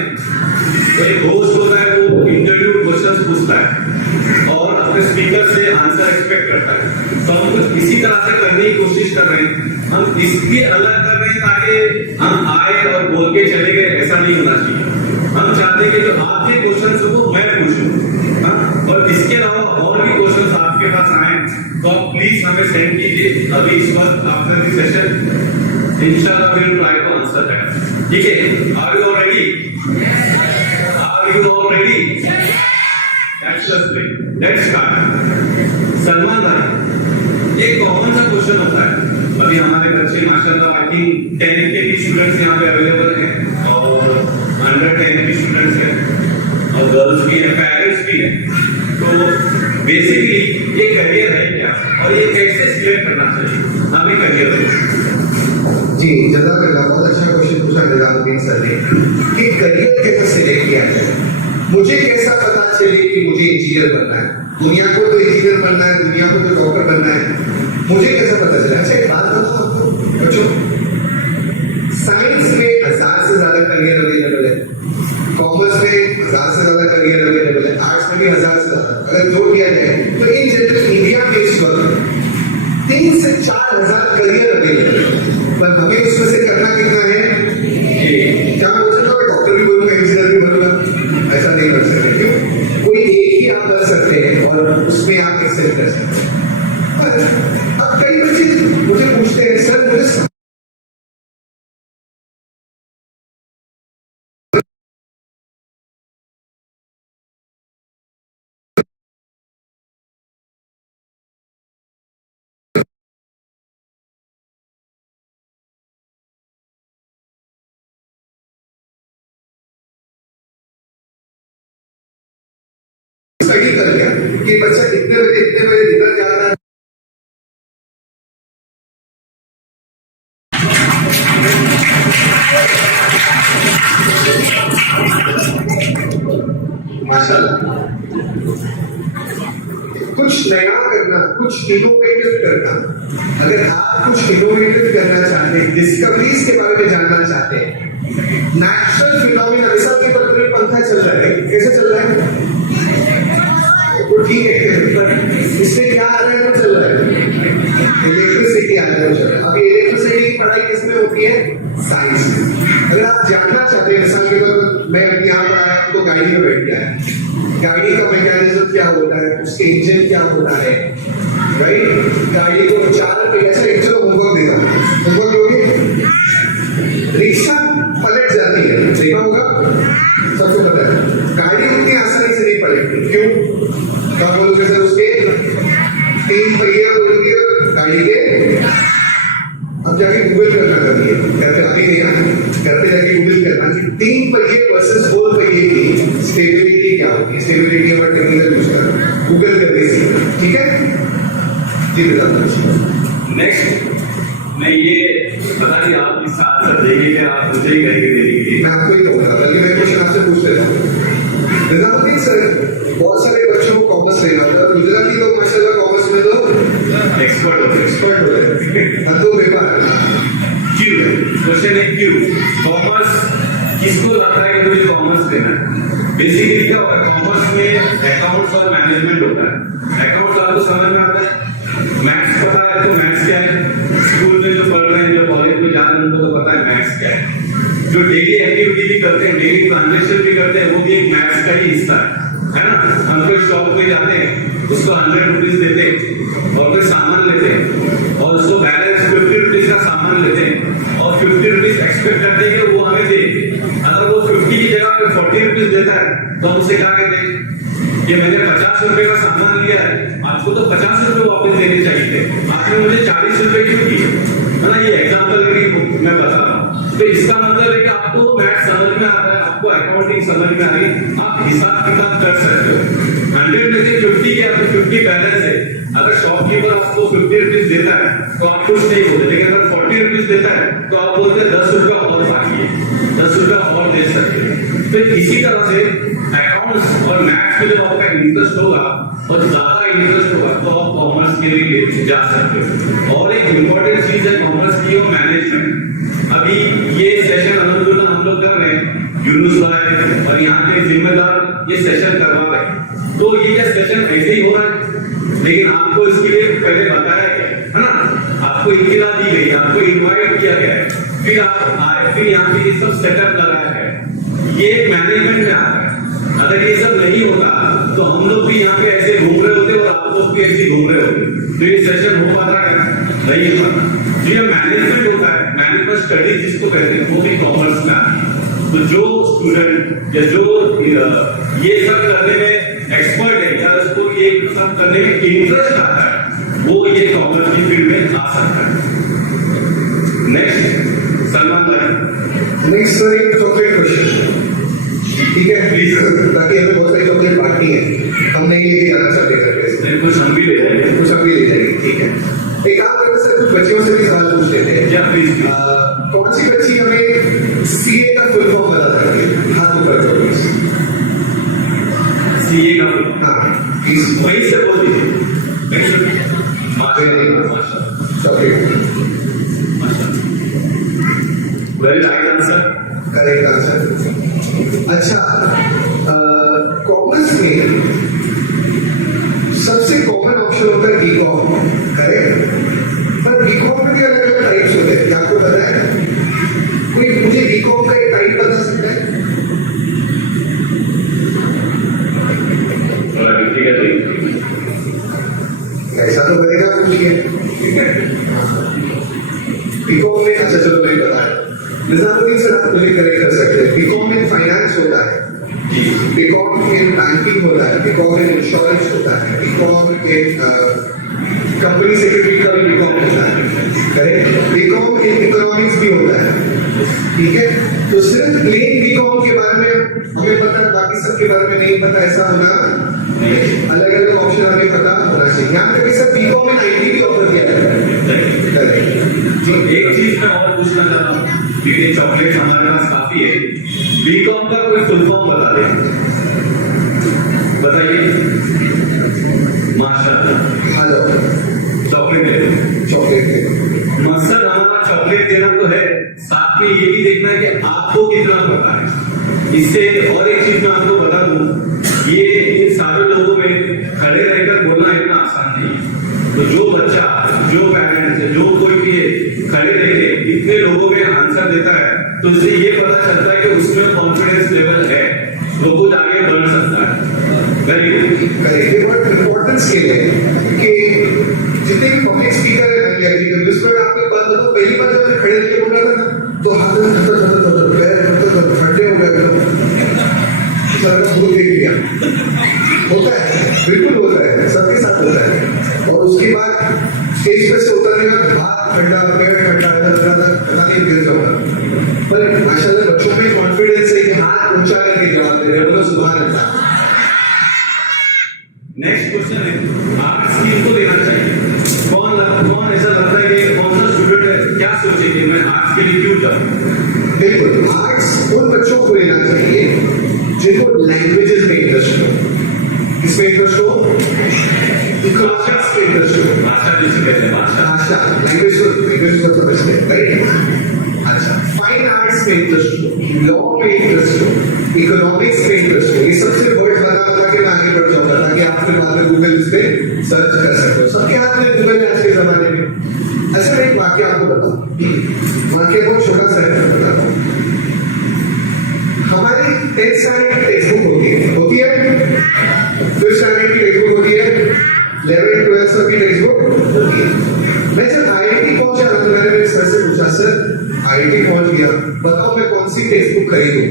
तो एक होस्ट होता है, वो इंटरव्यू क्वेश्चंस पूछता है और अपने स्पीकर से आंसर एक्सपेक्ट करता है। तो हम कुछ इसी तरह से करने की कोशिश कर रहे हैं। हम इसलिए अलग कर रहे हैं ताकि हम आए और बोल के चले गए, ऐसा नहीं होना चाहिए। हम चाहते हैं कि जो आपके क्वेश्चंस हो वो मैं पूछूं, और इसके अलावा और भी क्वेश्चंस आपके पास आए तो आप प्लीज हमें सेंड कीजिए। अभी इस वक्त आफ्टर दिस सेशन इंशाल्लाह we will try to answer that. ठीक है, are you all ready? Are you all ready? That's just great, let's start. Salman भाई, एक कॉमन सा क्वेश्चन होता है। अभी हमारे बच्चे माशाल्लाह आई थिंक 10 के भी स्टूडेंट्स यहाँ पे अवेलेबल हैं और अंडर 10 के स्टूडेंट्स हैं और गर्ल्स भी हैं, पेरेंट्स भी हैं। तो बेसिकली ये करियर है क्या और ये कैसे सिलेक्ट करना चाहिए? हमें करियर जी जज़ाकल्लाह, बहुत अच्छा क्वेश्चन पूछा निजामुद्दीन सर ने कि करियर कैसे सिलेक्ट किया जाए। मुझे कैसा पता चले कि मुझे इंजीनियर बनना है? दुनिया को तो इंजीनियर बनना है, दुनिया को तो डॉक्टर बनना है, मुझे कैसा पता चले? अच्छा एक बात बताओ आपको बच्चों, साइंस में 1000 से ज्यादा करियर अवेलेबल है, कॉमर्स में 1000 से ज्यादा करियर अवेलेबल है, आर्ट्स में भी 1000 से ज्यादा अगर जोड़ दिया जाए तो इन जनरल इंडिया में इस वक्त 3 से 4000 करियर अवेलेबल है। पर हमें उसमें से करना कितना है? क्या मैं बोल सकता हूँ डॉक्टर भी बनूंगा, इंजीनियर भी बनूंगा? ऐसा नहीं कर सकते। क्यों? कोई एक ही आप कर सकते हैं और उसमें आप एक्सेल कर सकते हैं। अब कई बच्चे मुझे पूछते हैं सर मुझे स्टडी कर लिया कि बच्चा इतने बजे निकल जाता है। माशाल्लाह, कुछ नया करना, कुछ इनोवेटिव करना। अगर आप कुछ इनोवेटिव करना चाहते हैं, डिस्कवरीज के बारे में जानना चाहते हैं, नेचुरल फिनोमिना, जैसा कि पर पंखा चल रहा है, कैसे चल रहा है? तो ठीक है, इसमें क्या आ रहा है? वो चल रहा है, इलेक्ट्रिसिटी आ रहा है, वो चल रहा है। अभी इलेक्ट्रिसिटी की पढ़ाई किसमें होती है? साइंस में। अगर आप जानना चाहते हैं, मिसाल के तौर पर मैं अभी यहाँ पर आया तो गाड़ी में बैठ गया है, गाड़ी का मैकेनिज्म क्या होता है, उसके इंजन क्या होता है, राइट? गाड़ी को 4 पहिया से चलो होमवर्क देगा, होमवर्क दोगे? रिक्शा पलट जाती है, देखा होगा, सबको पता है। गाड़ी उतनी आसानी से नहीं पलटती, क्या होगी, स्टेबिलिटी और टेक्निकल यूज करना, गूगल करके सीखना, ठीक है जी बताओ। नेक्स्ट मैं ये पता नहीं आप इस आंसर देंगे या आप मुझे ही करके देंगे। मैं आपको ही कहूँगा, बल्कि मैं क्वेश्चन आपसे पूछ लेता हूँ। निजामुद्दीन सर, बहुत सारे बच्चों को कॉमर्स लेना होता है, गुजराती लोग माशाल्लाह कॉमर्स में तो एक्सपर्ट होते हैं, तो बेकार क्यों? क्वेश्चन है क्यों कॉमर्स किसको लगता है कि मुझे कॉमर्स लेना है? बेसिकली क्या होता है कॉमर्स में अकाउंट्स और मैनेजमेंट होता है। अकाउंट्स आपको समझ में आता है, मैथ्स पता है तो मैथ्स क्या है, स्कूल में जो पढ़ रहे हैं जो कॉलेज में जा रहे हैं उनको तो पता है मैथ्स क्या है, जो डेली एक्टिविटी भी करते हैं डेली ट्रांजेक्शन भी करते हैं वो भी एक मैथ्स का ही हिस्सा है ना। हम कोई शॉप में जाते हैं उसको 100 रुपीज देते हैं और कोई सामान लेते हैं और उसको बैलेंस 50 रुपीज का सामान लेते हैं और 50 रुपीज एक्सपेक्ट करते हैं कि वो हमें दे। अगर वो 50 की जगह पे 40 रुपीज देता है तो हम उसे क्या कहते हैं कि मैंने 50 रुपए का सामान लिया है, आपको तो 50 रुपए वापस देने चाहिए थे, आपने मुझे 40 रुपए क्यों दिए? है ना, ये एग्जाम्पल मैं बता रहा हूँ। तो इसका मतलब है कि आपको मैथ समझ में आ रहा है, आपको अकाउंटिंग समझ में आ रही है, आप हिसाब किताब कर सकते हो। 100 में से 50 के आपको 50 बैलेंस है, अगर शॉपकीपर आपको 50 रुपीज देता है तो आप कुछ नहीं बोलते, लेकिन अगर 40 रुपीज देता है तो आप बोलते हैं 10 रुपया और बाकी है, 10 रुपया और दे सकते हैं। तो इसी तरह से अकाउंट्स और मैथ्स में जब आपका इंटरेस्ट होगा और ज्यादा इंटरेस्ट होगा तो आप कॉमर्स के लिए जा सकते हो। और एक इंपॉर्टेंट चीज है कॉमर्स की और मैनेजमेंट। अभी ये सेशन अल्हम्दुलिल्लाह हम लोग कर रहे हैं, यूनुस भाई और यहाँ के जिम्मेदार ये सेशन करवा रहे हैं, तो ये क्या सेशन ऐसे ही हो रहा है, लेकिन आपको इसके लिए पहले बताया गया है ना, आपको इत्तला दी गई, आपको इन्वाइट किया गया है, फिर आप आए, फिर यहाँ पे ये सब सेटअप लगाया है, ये मैनेजमेंट में आ रहा है। अगर ये सब नहीं होता तो हम लोग भी यहाँ पे ऐसे घूम रहे होते और आप लोग भी ऐसे घूम रहे होते, तो ये सेशन हो पाता क्या? नहीं होता। जो ये मैनेजमेंट होता है, मैनेजमेंट स्टडी जिसको कहते हैं, वो भी कॉमर्स में आती है। तो जो स्टूडेंट या जो ये सब करने में एक्सपर्ट है या उसको ये सब करने में इंटरेस्ट आता है, वो ये कॉमर्स की फील्ड में आ सकता है। नेक्स्ट सलमान भाई। नेक्स्ट सर, एक चॉकलेट क्वेश्चन, ठीक है प्लीज, ताकि हमें बहुत सारी चॉकलेट बांटनी है, हम नहीं लेके जाना चाहते करके, कुछ हम भी ले जाएंगे, कुछ हम भी ले जाएंगे, ठीक है। एक काम करते सर, कुछ बच्चियों से भी सवाल पूछ लेते हैं। या प्लीज कौन सी बच्ची हमें सीए का फुल फॉर्म बता सकती है? हाथ ऊपर करो प्लीज। सीए का, हाँ प्लीज, वहीं से बोल दीजिए। Very right answer, correct answer. अच्छा, कॉमर्स में सबसे कॉमन ऑप्शन होता है बीकॉम, करेक्ट? पर बीकॉम में भी अलग अलग टाइप्स होते हैं, क्या आपको पता है? कोई मुझे बीकॉम का एक टाइप बता सकता है? ठीक है, ऐसा तो करेगा, पूछिए, ठीक है? बीकॉम में, अच्छा चलो मैं बता रहा हूँ, निजामुद्दीन सर आप मुझे करेक्ट कर सकते हैं। बीकॉम में फाइनेंस होता है, बीकॉम में बैंकिंग होता है, बीकॉम में इंश्योरेंस होता है, बीकॉम में कंपनी सेक्रेटरी का भी बीकॉम होता है, करेक्ट? बीकॉम में इकोनॉमिक्स भी होता है, ठीक है? तो सिर्फ प्लेन बीकॉम के बारे में हमें पता है, बाकी सब के बारे में नहीं पता, ऐसा होना अलग अलग ऑप्शन हमें पता होना चाहिए। यहाँ पे सर बीकॉम में आईटी भी ऑफर किया जाता है। तो एक चीज मैं और पूछना चाहता हूँ, क्योंकि चॉकलेट हमारे पास काफी है, बीकॉम का कोई फुल फॉर्म बता दें, बताइए। माशाल्लाह, हेलो, चॉकलेट चॉकलेट मकसद हमारा चॉकलेट देना तो है, साथ में ये भी देखना है कि आपको कितना पता है। इससे और एक चीज मैं आपको बता दूं, ये सारे लोगों में खड़े रहकर बोलना इतना आसान नहीं है। तो जो बच्चा, जो पेरेंट्स है, जो कोई भी है, खड़े रहकर इतने लोगों में आंसर देता है, तो इससे ये पता चलता है कि उसमें कॉन्फिडेंस लेवल है, तो कुछ आगे बढ़ सकता है। वेरी गुड, ये बहुत इंपॉर्टेंट स्किल है कि जितने भी पब्लिक स्पीकर है, जिसमें आपको बात बताऊं, पहली बार जब मैं खड़े होकर बोल रहा था ना, तो हाथ में ठंडे हो गए, देख लिया, होता है, बिल्कुल होता है, सबके साथ होता है। और उसके बाद स्टेज पर से उतरने का हाथ ठंडा, पैर ठंडा, पता नहीं गिर जाऊंगा, पर माशाल्लाह बच्चों में कॉन्फिडेंस है कि हाथ ऊंचा करके जवाब दे रहे हैं, बोलो सुभान अल्लाह। नेक्स्ट क्वेश्चन है आर्ट्स किसको देना चाहिए? कौन ऐसा लगता है कि कौन सा स्टूडेंट है क्या सोचे कि मैं आर्ट्स के लिए क्यों जाऊं? बिल्कुल, आर्ट्स उन बच्चों को लेना चाहिए जिनको लैंग्वेजेस में इंटरेस्ट हो, इसमें इंटरेस्ट हो, इकोनॉमिक्स में इंटरेस्ट हो, भाषा जिसे कहते हैं भाषा लैंग्वेज को समझते हैं, राइट? अच्छा, फाइन आर्ट्स में इंटरेस्ट हो, लॉ में इंटरेस्ट हो, इकोनॉमिक्स में इंटरेस्ट हो, ये सबसे वर्ड बता के मैं आगे बढ़ जाऊंगा ताकि आप फिर बाद में गूगल इस पे सर्च कर सको। सबके हाथ में गूगल है आज के जमाने में। अच्छा, मैं एक वाक्य आपको बताऊं, वाक्य बहुत छोटा सा है, बताता हूं। हमारी 10th स्टैंडर्ड की टेक्स्ट बुक होती है, 5th स्टैंडर्ड की टेक्स्ट बुक होती है, 11th 12th की टेक्स्ट बुक होती है। मैं जब IIT पहुंचा तो मैंने मेरे सर से पूछा, सर IIT पहुंच गया, बताओ मैं कौन सी टेक्स्ट बुक खरीदूं?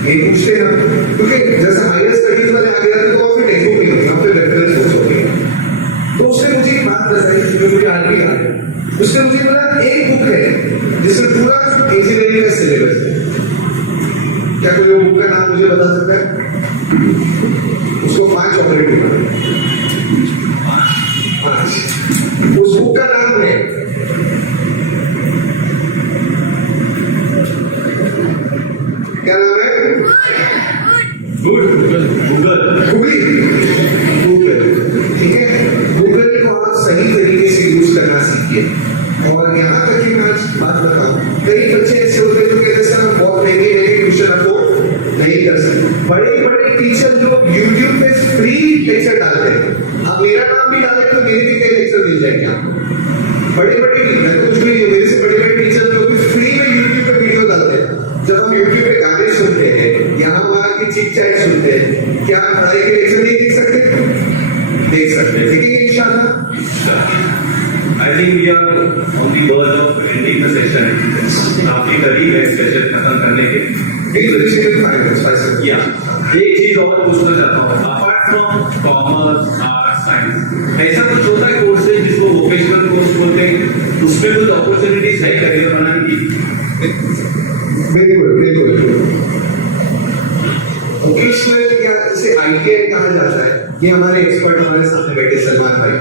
ये पूछते हैं, क्योंकि जैसे हायर स्टडीज वाले आगे जाते तो फिर टेक्स्ट बुक नहीं होती, फिर रेफरेंस बुक्स होती है। तो उसने मुझे एक बात बताई जो मुझे आज भी याद है। उसने मुझे बोला एक बुक है जिसमें पूरा इंजीनियरिंग का सिलेबस है। क्या कोई वो बुक का नाम मुझे बता सकता है? उसको 5 ऑपरेटिव 5 उस बुक का नाम है क्या नाम है? गूगल। ठीक है, गूगल को आप सही तरीके से यूज करना सीखिए। और यहाँ तक कि मैं आज बात बताऊं, कई बच्चे ऐसे होते हैं जो कहते हैं सर हम बहुत महंगे ट्यूशन अफोर्ड नहीं कर सकते। बड़े बड़े टीचर जो यूट्यूब पे फ्री लेक्चर डालते हैं, आप मेरा नाम भी डालें तो मेरे भी कई लेक्चर मिल जाएंगे आपको। बड़े मैं तो कुछ भी नहीं, मेरे से बड़े टीचर जो फ्री में यूट्यूब पे वीडियो डालते हैं। जब हम यूट्यूब पे गाने सुनते हैं, यहाँ वहाँ की चिक चाक सुनते हैं, क्या आप पढ़ाई के लेक्चर नहीं देख सकते? देख सकते हैं, ठीक है इंशाल्लाह। I think we are on the verge of ending the session. काफी करीब है सेशन खत्म करने के। या एक चीज और पूछना चाहता हूँ, apart from commerce arts science ऐसा कुछ होता है कोर्सेज जिसको वोकेशनल कोर्स बोलते हैं, उसमें कुछ अपॉर्चुनिटीज है करियर बनाने की? बिल्कुल वोकेशनल या जिसे ITI कहा जाता है, ये हमारे एक्सपर्ट हमारे सामने बैठे सलमान भाई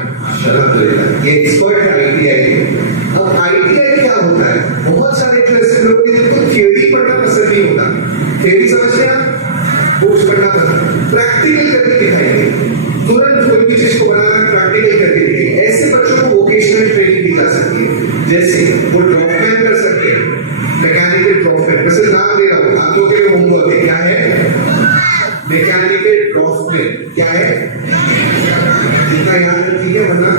अल्हम्दुलिल्लाह, ये एक्सपर्ट है ITI के। अब ITI क्या होता है? बहुत सारे ऐसे लोग हैं जिनको थ्योरी पढ़ना पसंद नहीं होता, थ्योरी समझते हैं आप, बुक्स पढ़ना पसंद, प्रैक्टिकल करके दिखाएंगे, तुरंत कोई भी चीज को बनाना प्रैक्टिकल करके दिखाएंगे। ऐसे बच्चों को वोकेशनल ट्रेनिंग दी जा सकती है, जैसे वो ड्रॉपमैन कर सकते हैं, मैकेनिकल ड्रॉपमैन, वैसे नाम दे रहा हूँ आप लोगों के होमवर्क है, क्या है? मैकेनिकल ड्रॉपमैन क्या है? इतना याद रखिए वरना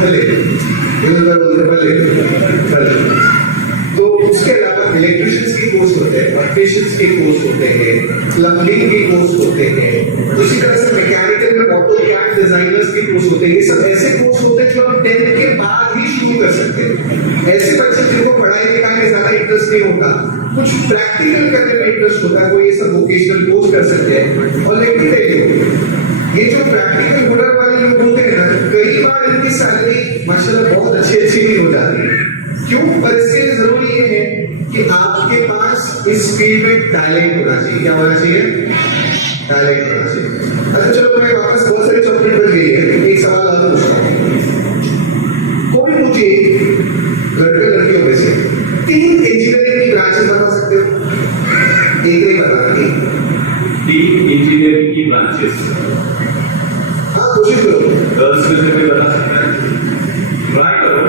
भले तो उसके अलावा इलेक्ट्रिशियंस के कोर्स होते हैं, इलेक्ट्रिशियंस के कोर्स होते हैं, प्लम्बिंग के कोर्स होते हैं, उसी तरह से मैकेनिकल में ऑटोकैड डिजाइनर्स के कोर्स होते हैं। ये सब ऐसे कोर्स होते हैं जो हम 10th के बाद ही शुरू कर सकते हैं। ऐसे बच्चे जिनको पढ़ाई लिखाई में ज्यादा इंटरेस्ट नहीं होता, कुछ प्रैक्टिकल करने में इंटरेस्ट होता है, वो ये सब वोकेशनल कोर्स कर सकते हैं। और लेकिन ये जो प्रैक्टिकल हुनर वाले लोग होते हैं ना, कई बार इनकी सैलरी माशाल्लाह बहुत अच्छी भी हो जाती है। क्यों? पर इसके लिए जरूरी ये है कि आपके पास इस फील्ड में टैलेंट होना चाहिए। क्या होना चाहिए? टैलेंट होना चाहिए। अच्छा चलो, मैं वापस बहुत सारे चॉकलेट बन गई है, एक सवाल और पूछता हूँ। कोई मुझे लड़के लड़कियों में से 3 इंजीनियरिंग की ब्रांचेस बता सकते हो? एक नहीं बताती। 3 इंजीनियरिंग की ब्रांचेस? हाँ कोशिश करो। गर्ल्स में से कोई बता सकता है? ट्राई करो।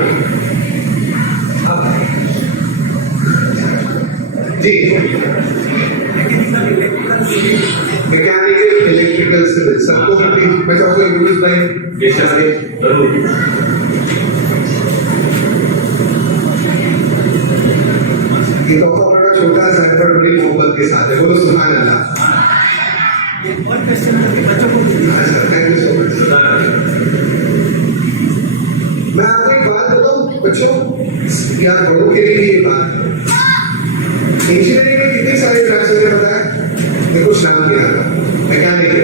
जी, मैकेनिकल, इलेक्ट्रिकल, सिविल, सबको मैं चाहूंगा यूज बाय जरूर। ये तोहफा बड़ा छोटा सा है पर बड़ी मोहब्बत के साथ है। बोलो सुभान अल्लाह। अच्छा, थैंक यू सो मच। मैं आपको एक बात बताऊं बच्चों, या बड़ों के लिए ये बात है, इंजीनियरिंग में कितने सारे ब्रांचेस है पता है? देखो नाम क्या था, mechanical,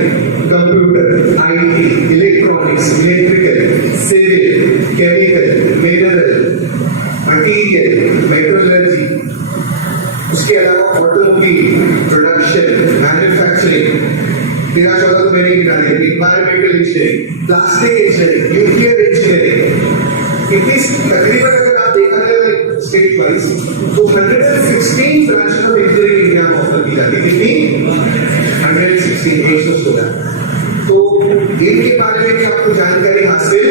computer, IT, electronics, electrical, civil, chemical, mineral, material, metrology, उसके अलावा ऑटोमोबाइल, प्रोडक्शन, मैन्युफैक्चरिंग, 13-14 तो मैंने गिना दिया, environmental engineering, plastic engineering, nuclear engineering, इतनी तकरीबन अगर आप देखा जाए स्टेट वाइज तो 116 ब्रांच ऑफ इंजीनियरिंग इंडिया में ऑफर की जाती है। कितनी? 116 तो इनके बारे में भी आपको जानकारी हासिल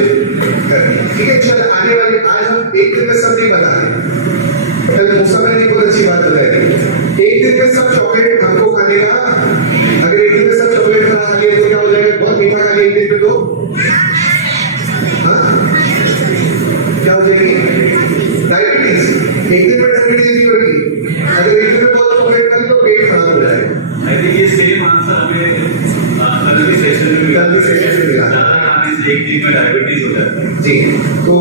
करनी है। ठीक है, चल आने वाले आज हम एक दिन में सब नहीं बता रहे, कल मूसा मैंने बहुत अच्छी बात बताई थी, एक दिन में सब चॉकलेट हमको खाने का, अगर एक दिन में सब चॉकलेट खा लिए तो क्या हो जाएगा? बहुत मीठा खा लिया एक दिन में तो हाँ क्या हो जाएगी? डायबिटीज। एक दिन में डायबिटीज नहीं होगी, अगर एक दिन में बहुत चॉकलेट खा ली तो पेट खराब हो जाएगा। आई थिंक ये सेम आंसर हमें कल के सेशन में मिला। ज्यादा खाने से एक दिन में डायबिटीज हो जाता है जी। तो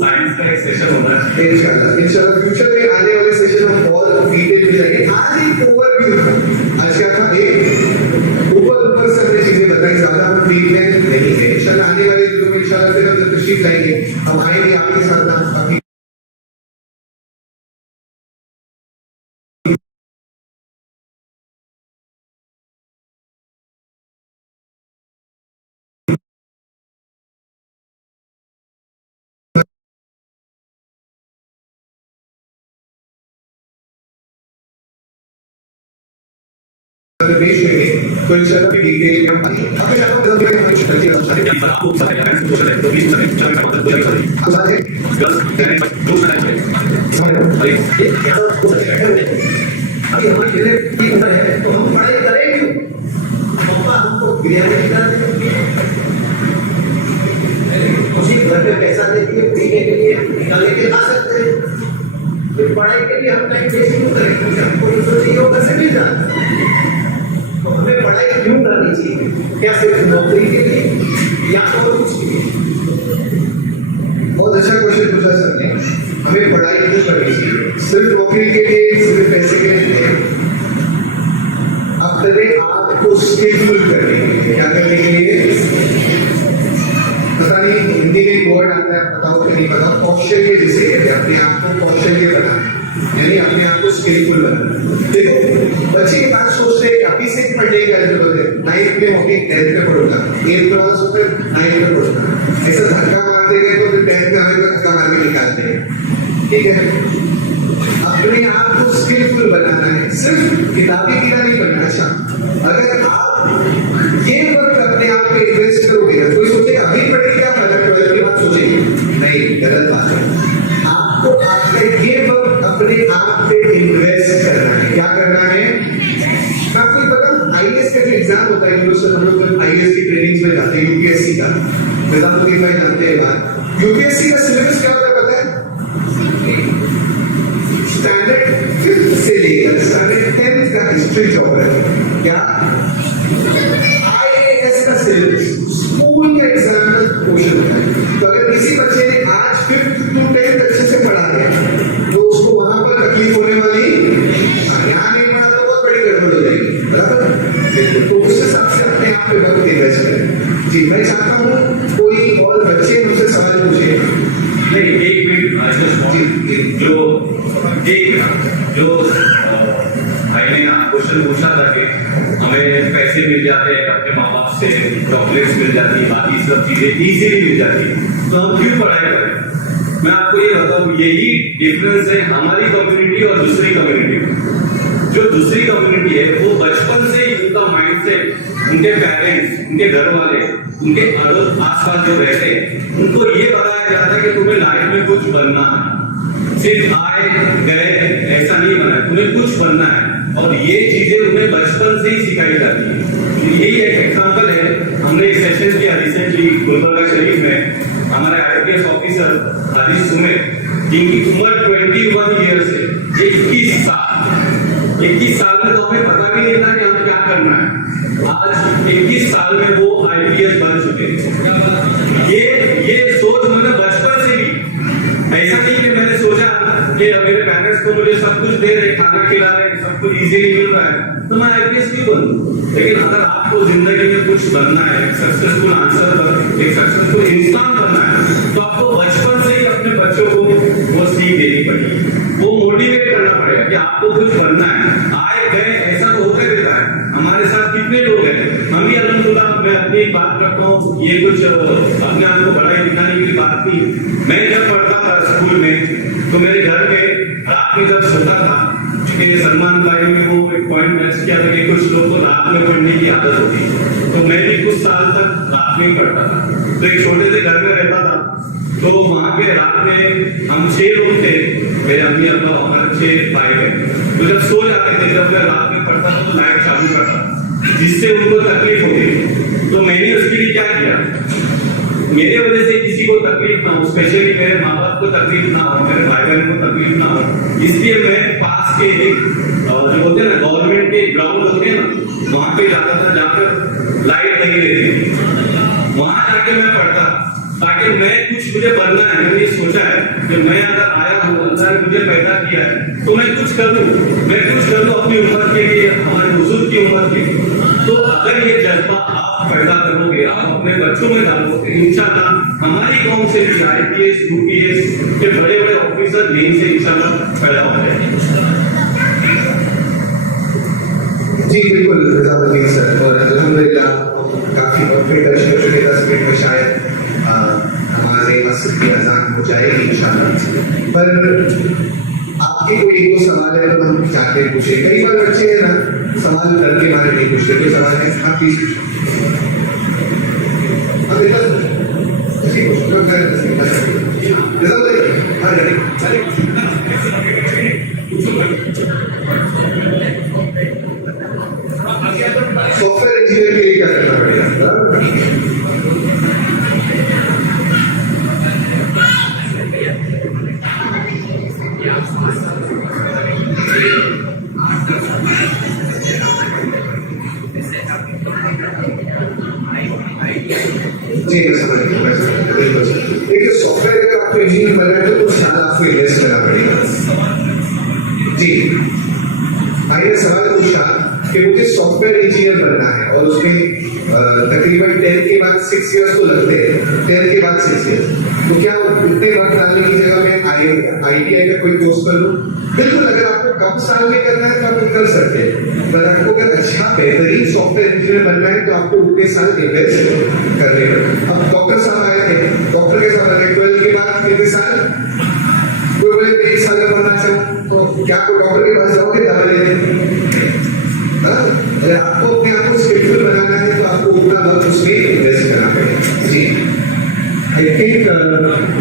साइंस का एक सेशन होना चाहिए इंशाल्लाह फ्यूचर में आने वाले सेशन में और डिटेल में जाएंगे। आज एक ओवरव्यू था, आज क्या था? एक ऊपर से हमने चीजें बताई, ज्यादा हम डीप में नहीं है। इंशाल्लाह आने वाले दिनों में इंशाल्लाह फिर हम तशरीफ लाएंगे, हम आएंगे आपके साथ ना काफी पेश करेंगे, तो इंशाल्लाह भी डिटेल में हम अगर आपको नजर में कुछ गलती हो सकती है आपको सारे पेरेंट्स को तो प्लीज सर हम साथ हैं अभी हमारे खेलने की उम्र है तो हम पढ़ाई करें क्यों? पापा हमको बिरयानी खिला उसी घर पे पैसा देके पीने के लिए निकाले के खा सकते हैं, तो पढ़ाई के लिए हम टाइम वेस्ट क्यों करें? क्योंकि हमको जो चाहिए वो कैसे मिल जाता है। तो हमें पढ़ाई क्यों करनी चाहिए? क्या सिर्फ नौकरी के लिए या और कुछ के लिए? बहुत अच्छा क्वेश्चन पूछा सर ने। हमें पढ़ाई क्यों करनी चाहिए? सिर्फ नौकरी के लिए, सिर्फ पैसे के लिए नहीं, अपने आप को स्किलफुल करने के लिए। क्या करने के लिए? पता नहीं हिंदी में एक वर्ड आता है, पता हो कि नहीं पता, कौशल्य जिसे कहते हैं, अपने आप को कौशल्य बनाना, यानी अपने आप को स्किलफुल बनाना। देखो बच्चे की बात सोचते हैं अभी से पढ़ने की जरूरत है, 9th में होगी 10th में पढ़ूंगा, 8th में वाला सोचते 9th में पढ़ूंगा, ऐसा धक्का मारते गए तो फिर 10th में हमें धक्का मार के निकालते हैं। ठीक है, अपने आप को स्किलफुल बनाना है, सिर्फ किताबी कीड़ा नहीं बनना। अच्छा, अगर आप ये वक्त अपने आप पे इन्वेस्ट करोगे ना, कोई सोचेगा अभी पढ़ेगी क्या फायदा, 12th के बाद सोचेगी नहीं, गलत बात है। आपको आपका ये वक्त अपने आप पे इन्वेस्ट करना है। क्या करना है? मैं आपको बताऊं, आईएएस का जो एग्जाम होता है, हम लोग आईएएस की ट्रेनिंग में जाते हैं, यूपीएससी का, निजामुद्दीन भाई जानते हैं बात। यूपीएससी का सिलेबस क्या होता है पता है? स्टैंडर्ड 5th से लेकर स्टैंडर्ड 10th का हिस्ट्री ज्योग्राफी, क्या आईएएस का सिलेबस स्कूल के एग्जाम का क्वेश्चन होता है। तो अगर किसी बच्चे ने आज 5th to 10th अच्छे से पढ़ा दिया तो उसको वहां पर तकलीफ होने वाली, यहाँ नहीं पढ़ा तो बहुत बड़ी गड़बड़ हो जाएगी, बराबर? तो उस हिसाब से अपने आप पे वक्त इन्वेस्ट करें। जी, मैं चाहता हूँ कोई और बच्चे मुझसे सवाल पूछे। नहीं, एक मिनट जो भाई ने क्वेश्चन पूछा था कि हमें पैसे मिल जाते हैं अपने माँ बाप से, चॉकलेट्स मिल जाती है, बाकी सब चीजें इजीली मिल जाती है, तो हम क्यों पढ़ाई करें? मैं आपको ये बताऊं, यही डिफरेंस है हमारी कम्युनिटी और दूसरी कम्युनिटी में। जो दूसरी कम्युनिटी है वो बचपन से ही उनका माइंडसेट, उनके पेरेंट्स, उनके घर वाले, उनके आसपास जो रहते हैं, उनको ये बताया जाता है कि तुम्हें लाइफ में कुछ बनना है, सिर्फ आए गए ऐसा नहीं बना है, तुम्हें कुछ बनना है, और ये चीजें उन्हें बचपन से ही सिखाई जाती है। यही एक एग्जाम्पल है, हमने एक सेशन किया रिसेंटली गुलबर्गा शरीफ में, हमारे आईपीएस ऑफिसर हारिस सुमेर, जिनकी उम्र 21 ईयर्स है, 21 साल में तो हमें पता भी नहीं था कि हमें क्या करना है। आज 21 साल में वो आईपीएस बन चुके हैं। ये सोच मैंने बचपन से ही, ऐसा नहीं कि मैंने सोचा कि मेरे पेरेंट्स को मुझे सब कुछ दे रहे, खाना खिला रहे, सब कुछ इजीली मिल रहा है तो मैं आईपीएस क्यों बनूं। लेकिन अगर आपको जिंदगी में कुछ बनना है, एक सक्सेसफुल आंसर, एक सक्सेसफुल इंसान बनना है, तो आपको बचपन से ही अपने बच्चों को वो सीख देनी पड़ेगी, वो मोटिवेट करना पड़ेगा कि आपको कुछ बनना है। आए गए ऐसा तो होता रहता है, हमारे साथ कितने लोग हैं, हम भी भी एक बात करता हूँ, ये कुछ अपने आप को बड़ा ही दिखाने की बात थी। मैं जब पढ़ता था स्कूल में तो मेरे घर में रात में जब सोता था, क्योंकि सलमान भाई ने वो एक पॉइंट मैच किया था कि कुछ लोग को रात में पढ़ने की आदत होती, तो मैं भी कुछ साल तक रात में ही पढ़ता था। तो एक छोटे से घर में रहता था, तो वहां पे रात में हम 6 लोग थे, मेरे अम्मी अब्बा और 6 भाई बहन। तो जब सो जाते थे, जब मैं रात में पढ़ता था तो लाइट चालू करता, जिससे उनको तकलीफ होती। तो मैंने उसके लिए क्या किया, मेरे वजह से किसी को तकलीफ ना हो, स्पेशली मेरे माँ बाप को तकलीफ ना हो, मेरे भाई बहन को तकलीफ ना हो, इसलिए मैं पास के जो होते हैं ना गवर्नमेंट के ग्राउंड होते हैं ना, वहां पे जाता था जहाँ पर लाइट नहीं रहती, वहां जाके मैं पढ़ता, ताकि मैं कुछ मुझे बनना है। मैंने ये सोचा है कि मैं अगर आया हूँ, अल्लाह ने मुझे पैदा किया है, तो मैं कुछ कर दूं, मैं कुछ कर दूं अपनी उम्र के लिए, हमारे बुजुर्ग की उम्र के। तो अगर ये जज्बा आप पैदा करोगे, आप अपने बच्चों में डालोगे, इंशाल्लाह हमारी कौम से भी IPS UPS के बड़े बड़े ऑफिसर दिन से इंशाल्लाह पैदा हो जाएंगे। जी बिल्कुल रज़ाउद्दीन सर, और अल्हम्दुलिल्लाह काफी परफेक्ट दर्शकों के 10 मिनट में शायद हमारे असर की अजान हो जाएगी इंशाल्लाह। पर आपके कोई एक दो सवाल है तो हम जाके पूछे। कई बार बच्चे है ना सवाल डर के मारे नहीं पूछते, कोई सवाल है आप प्लीज सॉफ्टवेयर इंजीनियर के लिए क्या करना पड़ेगा? जी मैं समझ गया, बिल्कुल। देखिए सॉफ्टवेयर अगर आपको इंजीनियर बनना है तो कुछ साल आपको इन्वेस्ट करना पड़ेगा। जी भाई ने सवाल पूछा कि मुझे सॉफ्टवेयर इंजीनियर बनना है और उसमें तकरीबन 10 के बाद 6 इयर्स तो लगते हैं, 10 के बाद 6 इयर्स, तो क्या उतने वक्त डालने की जगह मैं ITI का कोई कोर्स कर लूँ? बिल्कुल, अगर आपको कम साल में करना है तो आप कर सकते हैं, पर आपको अगर अच्छा बेहतरीन सॉफ्टवेयर इंजीनियर बनना है तो आपको उतने साल इन्वेस्ट करने हैं। अब डॉक्टर साहब आए थे, डॉक्टर के साथ 12 के बाद कितने साल, कोई बोले 1 साल का बनना चाहूँ तो क्या कोई डॉक्टर के पास जाओगे दवा लेने? अगर आपको अपने आप को स्किलफुल बनाना है तो आपको उतना वक्त उसमें इन्वेस्ट करना पड़ेगा। जी आई थिंक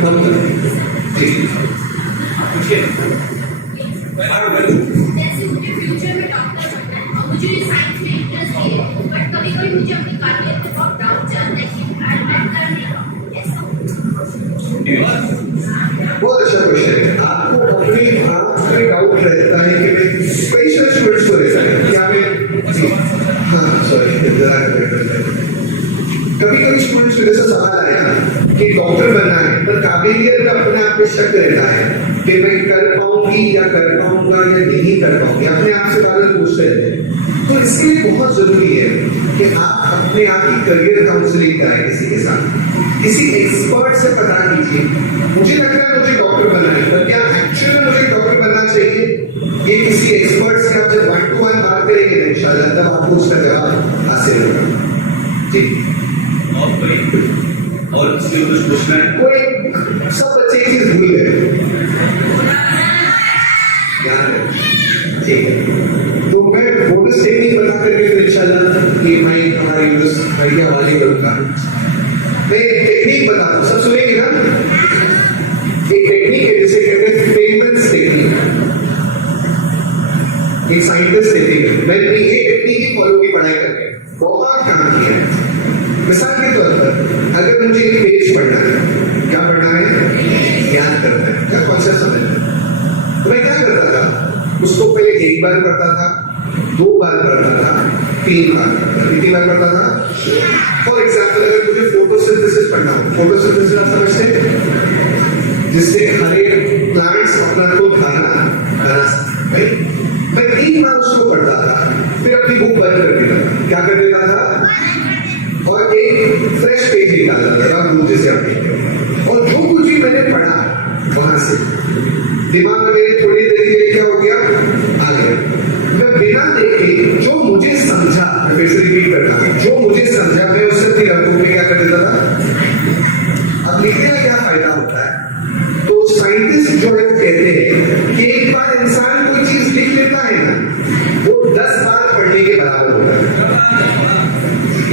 हम जी जैसे मुझे फ्यूचर में डॉक्टर बनना है और मुझे साइंस में इंटरेस्ट है, बट कभी-कभी मुझे अपनी काबिलियत पे बहुत डाउट जाता है कि मैं कर नहीं पाऊँ, ऐसा बहुत अच्छा क्वेश्चन है। आपको अपने आप में डाउट रहता है कि मैं कई सारे स्टूडेंट्स को रहता है क्या मैं हाँ सॉरी कभी कभी स्टूडेंट्स को ऐसा सवाल आया ना कि डॉक्टर बनना है पर काबिलियत का अपने आप में शक रहता है कि मैं कर पाऊंगी या कर पाऊंगा या नहीं कर पाऊंगी, अपने आप से बार पूछते हैं। तो इसके लिए बहुत जरूरी है कि आप अपने आप की करियर काउंसलिंग कराएं किसी के साथ, किसी एक्सपर्ट से पता कीजिए मुझे लग रहा है मुझे डॉक्टर बनना है, पर क्या एक्चुअली मुझे डॉक्टर बनना चाहिए? ये किसी एक्सपर्ट से आप जब 1 to 1 बात करेंगे तो इंशाल्लाह तब आपको उसका जवाब हासिल होगा। जी और किसी को कुछ पूछना है? कोई सब बच्चे एक चीज भूल गए, ध्यान रखें, ठीक है। तो मैं बोनस टेक्निक बता करके तो इंशाल्लाह ये मैं हमारी आइडिया वाली करूंगा। मैं टेक्निक बताता हूँ, सब सुनेंगे ना? एक टेक्निक है जिसे कहते हैं पेमेंट्स टेक्निक, एक साइंटिस्ट टेक्निक है। मैंने ये टेक्निक ही फॉलो की पढ़ाई करके बहुत काम किया है। मिसाल के तौर पर अगर मुझे एक पेज पढ़ना है, क्या पढ़ना है? याद करना है, क्या कॉन्सेप्ट समझना है, तो मैं क्या करता था? उसको पहले 1 बार पढ़ता था, 2 बार पढ़ता था, 3 बार पढ़ता था। कितनी बार पढ़ता था? फॉर एग्जाम्पल अगर मुझे फोटोसिंथेसिस पढ़ना हो, फोटोसिंथेसिस आप समझते हैं जिससे हर एक प्लांट्स अपना को खाना बना सकते हैं। मैं 3 बार उसको पढ़ता था, फिर अपनी बुक बंद कर देता था। क्या कर देता था? और एक फ्रेश पेज निकाला था दूसरे से अपने, और जो कुछ भी मैंने पढ़ा वहां से दिमाग में मेरे थोड़ी देर के लिए क्या हो गया? आ गया। मैं बिना देखे जो मुझे समझा, मैं फिर से रिपीट करता हूं, जो मुझे समझा मैं उससे फिर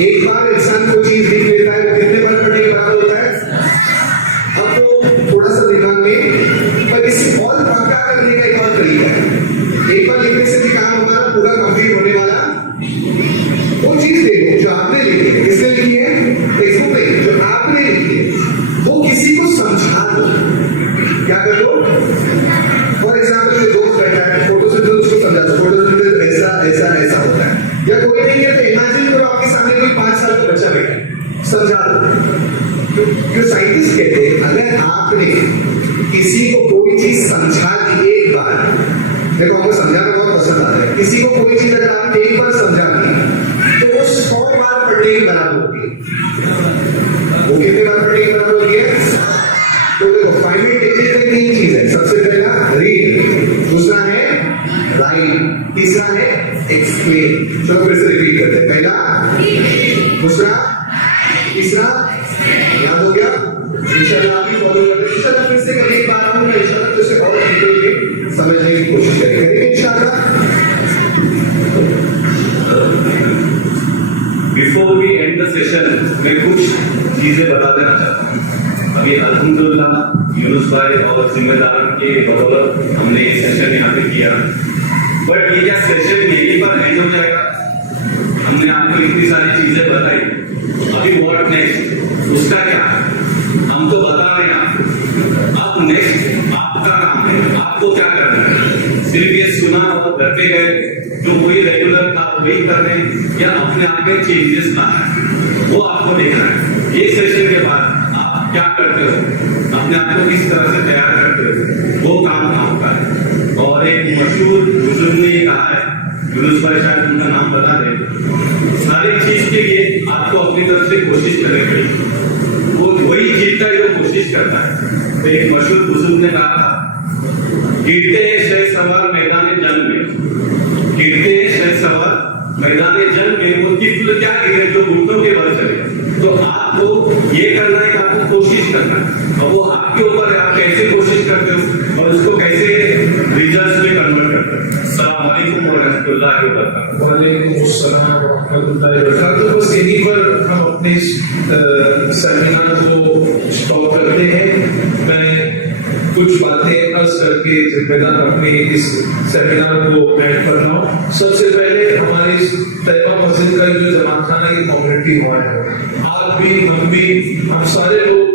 एक बार इंसान को चीज दिख लेता है, कितने बार पढ़ने के बाद होता है? अब वो थोड़ा सा दिमाग में, पर इसे और पक्का करने का एक और तरीका है। एक बार लिखने से भी काम हमारा पूरा कंप्लीट होने वाला। वो चीज देखो जो आपने लिखी है, किसने लिखी है? टेक्स्टबुक में जो आपने लिखी है, वो किसी को समझा दो। क्या कर दो? फॉर एग्जाम्पल जो दोस्त बैठा है, फोटो से तो उसको समझा दो, फोटो से ऐसा ऐसा ऐसा होता है। या कोई नहीं है तो इमेजिन करो आपके सामने कोई 5 साल का बच्चा बैठा है, समझा दो। जो साइंटिस्ट कहते हैं, अगर आपने किसी को कोई चीज समझा दी एक बार, देखो हमको समझाना बहुत पसंद आता है, किसी को कोई चीज अगर आपने एक बार समझा दी तो वो 100 बार पढ़ने के बराबर होती है। वो कितने बार पढ़ने के बराबर होती है? तो देखो फाइनल टेक्निक में 3 चीज है। सबसे पहला रीड, दूसरा है राइट, तीसरा है एक्सप्लेन। चलो फिर से रिपीट करते हैं। पहला, दूसरा, तीसरा, याद हो गया? इंशाल्लाह आप भी फॉलो करते। इंशाल्लाह फिर से करने के बाद हम इंशाल्लाह फिर से और डिटेल में समझने की कोशिश करेंगे इंशाल्लाह। Before we end the session मैं कुछ चीजें बता देना चाहता हूँ। अभी अल्हम्दुलिल्लाह यूनुस भाई और जिम्मेदार के बदौलत हमने ये सेशन यहाँ पे किया, बट ये क्या सेशन यहीं पर एंड हो जाएगा? हमने आपको इतनी सारी चीजें बताई, अभी व्हाट नेक्स्ट, उसका क्या? हम तो बता रहे हैं आपको, अब नेक्स्ट आपका काम है, आपको क्या करना है। सिर्फ ये सुना और घर पे गए जो वही रेगुलर था वही कर रहे हैं, या अपने आप में चेंजेस लाना है, वो आपको देखना है। ये सेशन के बाद आप क्या करते हो, अपने आप को किस तरह से तैयार करते हो, वो काम आपका है। और एक मशहूर बुजुर्ग ने ये कहा है, यूनुस भाई शायद उनका नाम बता दें, सारी चीज के लिए आपको अपनी तरफ से कोशिश करनी पड़ेगी, वो वही जीतता है जो कोशिश करता है। तो एक मशहूर बुजुर्ग ने कहा था, गिरते शह सवार मैदान जंग में, गिरते शह सवार मैदान जंग में वो तिफल क्या गिरे जो घुटनों के बल चले। तो आपको ये करना है कि आपको कोशिश करना है, और वो आपके ऊपर है, आप कैसे कोशिश करते हो और उसको कैसे रिजल्ट में कन्वर्ट करते हो। अस्सलाम वालेकुम व रहमतुल्लाहि व बरकातहू। वालेकुम अस्सलाम व रहमतुल्लाहि व बरकातहू। बस यहीं पर हम अपने सेमिनार को स्टॉप करते हैं। मैं कुछ बातें अर्ज करके जिम्मेदार अपने इस सेमिनार को एंड कर रहा हूँ। सबसे पहले हमारी तैयबा मस्जिद का जो जमात खाना की कम्युनिटी हॉल है, आप भी, हम भी, हम सारे लोग